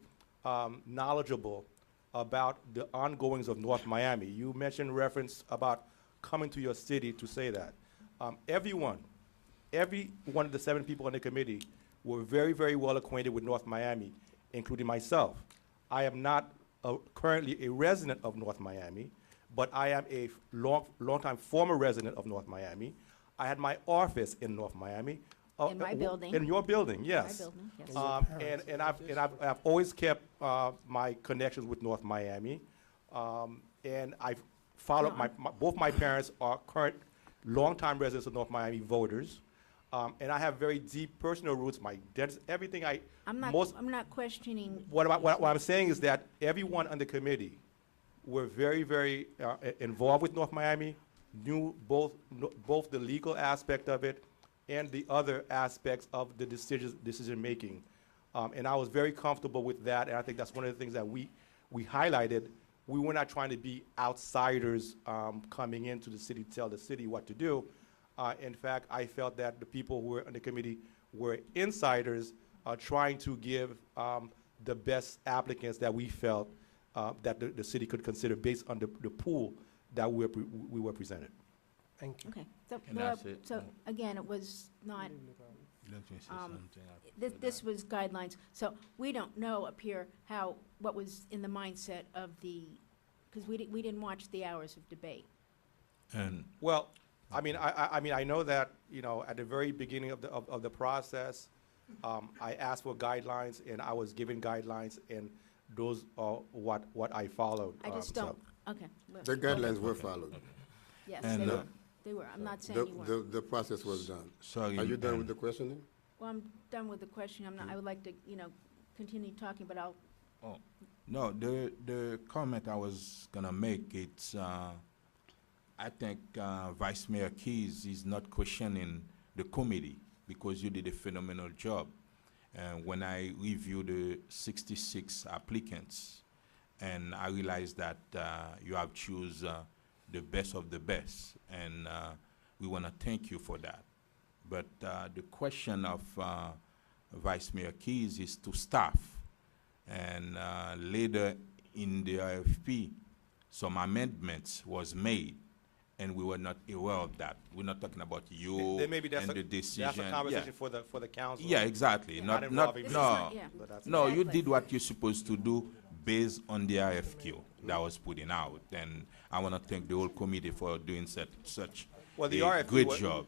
knowledgeable about the ongoings of North Miami. You mentioned reference about coming to your city to say that. Every one of the 7 people on the committee were very, very well acquainted with North Miami, including myself. I am not currently a resident of North Miami, but I am a long-time former resident of North Miami. I had my office in North Miami. In my building. In your building, yes. My building, yes. I've always kept my connections with North Miami, and I've followed both my parents are current longtime residents of North Miami voters, and I have very deep personal roots. My dentist, everything I'm not questioning. What I'm saying is that everyone on the committee were very, very involved with North Miami, knew both the legal aspect of it and the other aspects of the decision making. And I was very comfortable with that, and I think that's one of the things that we highlighted. We were not trying to be outsiders coming into the city to tell the city what to do. In fact, I felt that the people who were on the committee were insiders trying to give the best applicants that we felt that the city could consider based on the pool that we were presented. Thank you. Okay, so, And that's it. so again, it was not, Let me say something after this that. was guidelines. So we don't know up here what was in the mindset of because we didn't watch the hours of debate. And Well, I mean, I know that, at the very beginning of the process, I asked for guidelines, and I was given guidelines, and those are what I followed. I just don't, okay. well, The guidelines were followed. Yes, And, they were. I'm not saying you weren't. The process was done. sorry. Are you done with the questioning? Well, I'm done with the question. I would like to, continue talking, but I'll, No, the comment I was gonna make, it's, I think Vice Mayor Keys is not questioning the committee because you did a phenomenal job. And when I reviewed the 66 applicants, and I realized that you have choose the best of the best, and we want to thank you for that. But the question of Vice Mayor Keys is to staff, and later in the RFP, some amendments was made, and we were not aware of that. We're not talking about you Then maybe and the decision. that's a conversation for the council. Yeah, exactly. Not Not involving This no. is not- yeah. But that's- No, you Exactly. did what you're supposed to do based on the RFQ that was putting out. And I want to thank the whole committee for doing such Well, the a RFP great wa- job.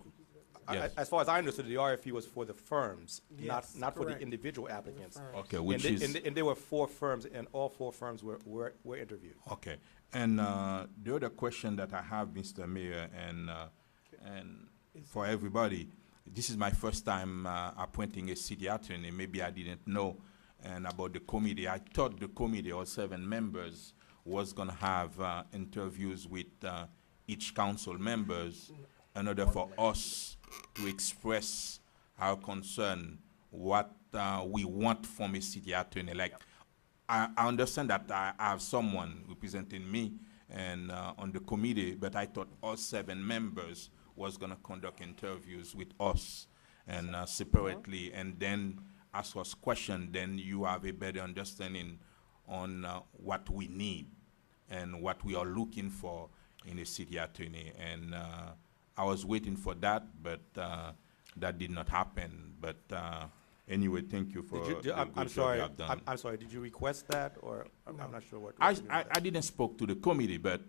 Yes. As far as I understood, the RFP was for the firms, Yes, not for the correct. individual applicants. Okay, And which they- is, and there were 4 firms, and all 4 firms were interviewed. okay. And the other question that I have, Mr. Mayor, and for everybody, this is my first time appointing a city attorney. Maybe I didn't know and about the committee. I thought the committee, all 7 members, was going to have interviews with each council members in order for us to express our concern, what we want from a city attorney. Like, I understand that I have someone representing me and on the committee, but I thought all 7 members was going to conduct interviews with us and separately, and then ask us questions. Then you have a better understanding on what we need and what we are looking for in a city attorney. And I was waiting for that, but that did not happen. But anyway, thank you for the I'm good job sorry. you have done. I'm sorry. Did you request that, or I'm not sure what? I, what you mean by I, that. I didn't spoke to the committee, but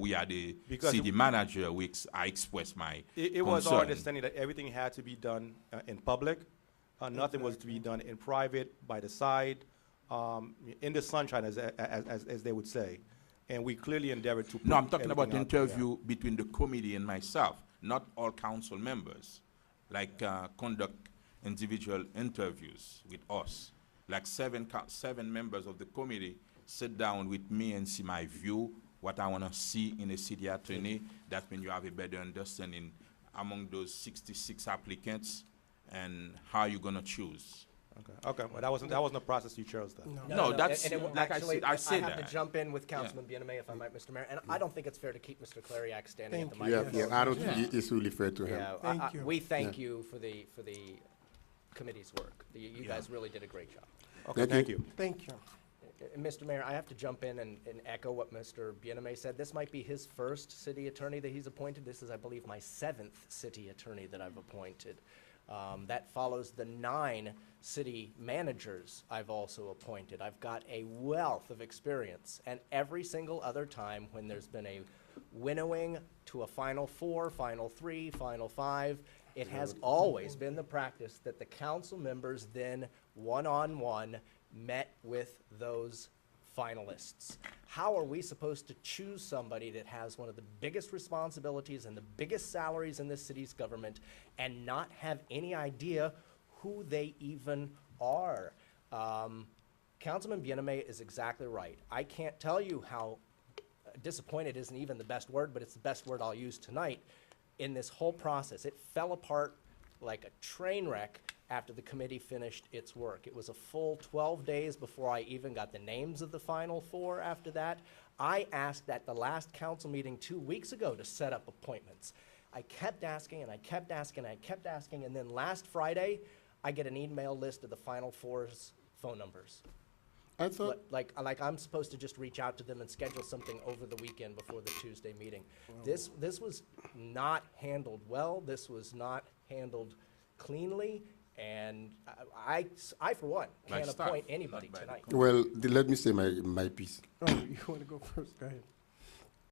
we are the Because city manager. I expressed my It was our concern. understanding that everything had to be done in public. Nothing was to be done in private, by the side, in the sunshine, as they would say. And we clearly endeavored to. No, I'm put talking about everything out there. interview between the committee and myself, not all council members. Like conduct individual interviews with us. Like 7 members of the committee sit down with me and see my view, what I want to see in a city attorney. That means you have a better understanding among those 66 applicants and how you're going to choose. Okay, well, that wasn't the process you chose then. No, that's, and it, like actually, I said have that. to jump in with Councilman Bieneme if I might, Mr. Mayor, and I don't think it's fair to keep Mr. Clariak standing at the Thank Yeah, microphone. yeah, I don't think it's really fair to him. Yeah, Thank you. we thank you for the committee's work. You guys really did a great job. Okay, thank you. Thank you. Mr. Mayor, I have to jump in and echo what Mr. Bieneme said. This might be his first city attorney that he's appointed. This is, I believe, my 7th city attorney that I've appointed. That follows the 9 city managers I've also appointed. I've got a wealth of experience, and every single other time when there's been a winnowing to a Final 4, Final 3, Final 5, it has always been the practice that the council members then one-on-one met with those finalists. How are we supposed to choose somebody that has one of the biggest responsibilities and the biggest salaries in this city's government and not have any idea who they even are? Councilman Bieneme is exactly right. I can't tell you how disappointed isn't even the best word, but it's the best word I'll use tonight. In this whole process, it fell apart like a train wreck after the committee finished its work. It was a full 12 days before I even got the names of the Final 4 after that. I asked at the last council meeting 2 weeks ago to set up appointments. I kept asking and I kept asking and I kept asking, and then last Friday, I get an email list of the Final 4's phone numbers. I thought, Like I'm supposed to just reach out to them and schedule something over the weekend before the Tuesday meeting. This was not handled well. This was not handled cleanly, and I for one, By can't staff, appoint anybody not by the tonight. well, let me say my piece. Oh, you want to go first? Go ahead.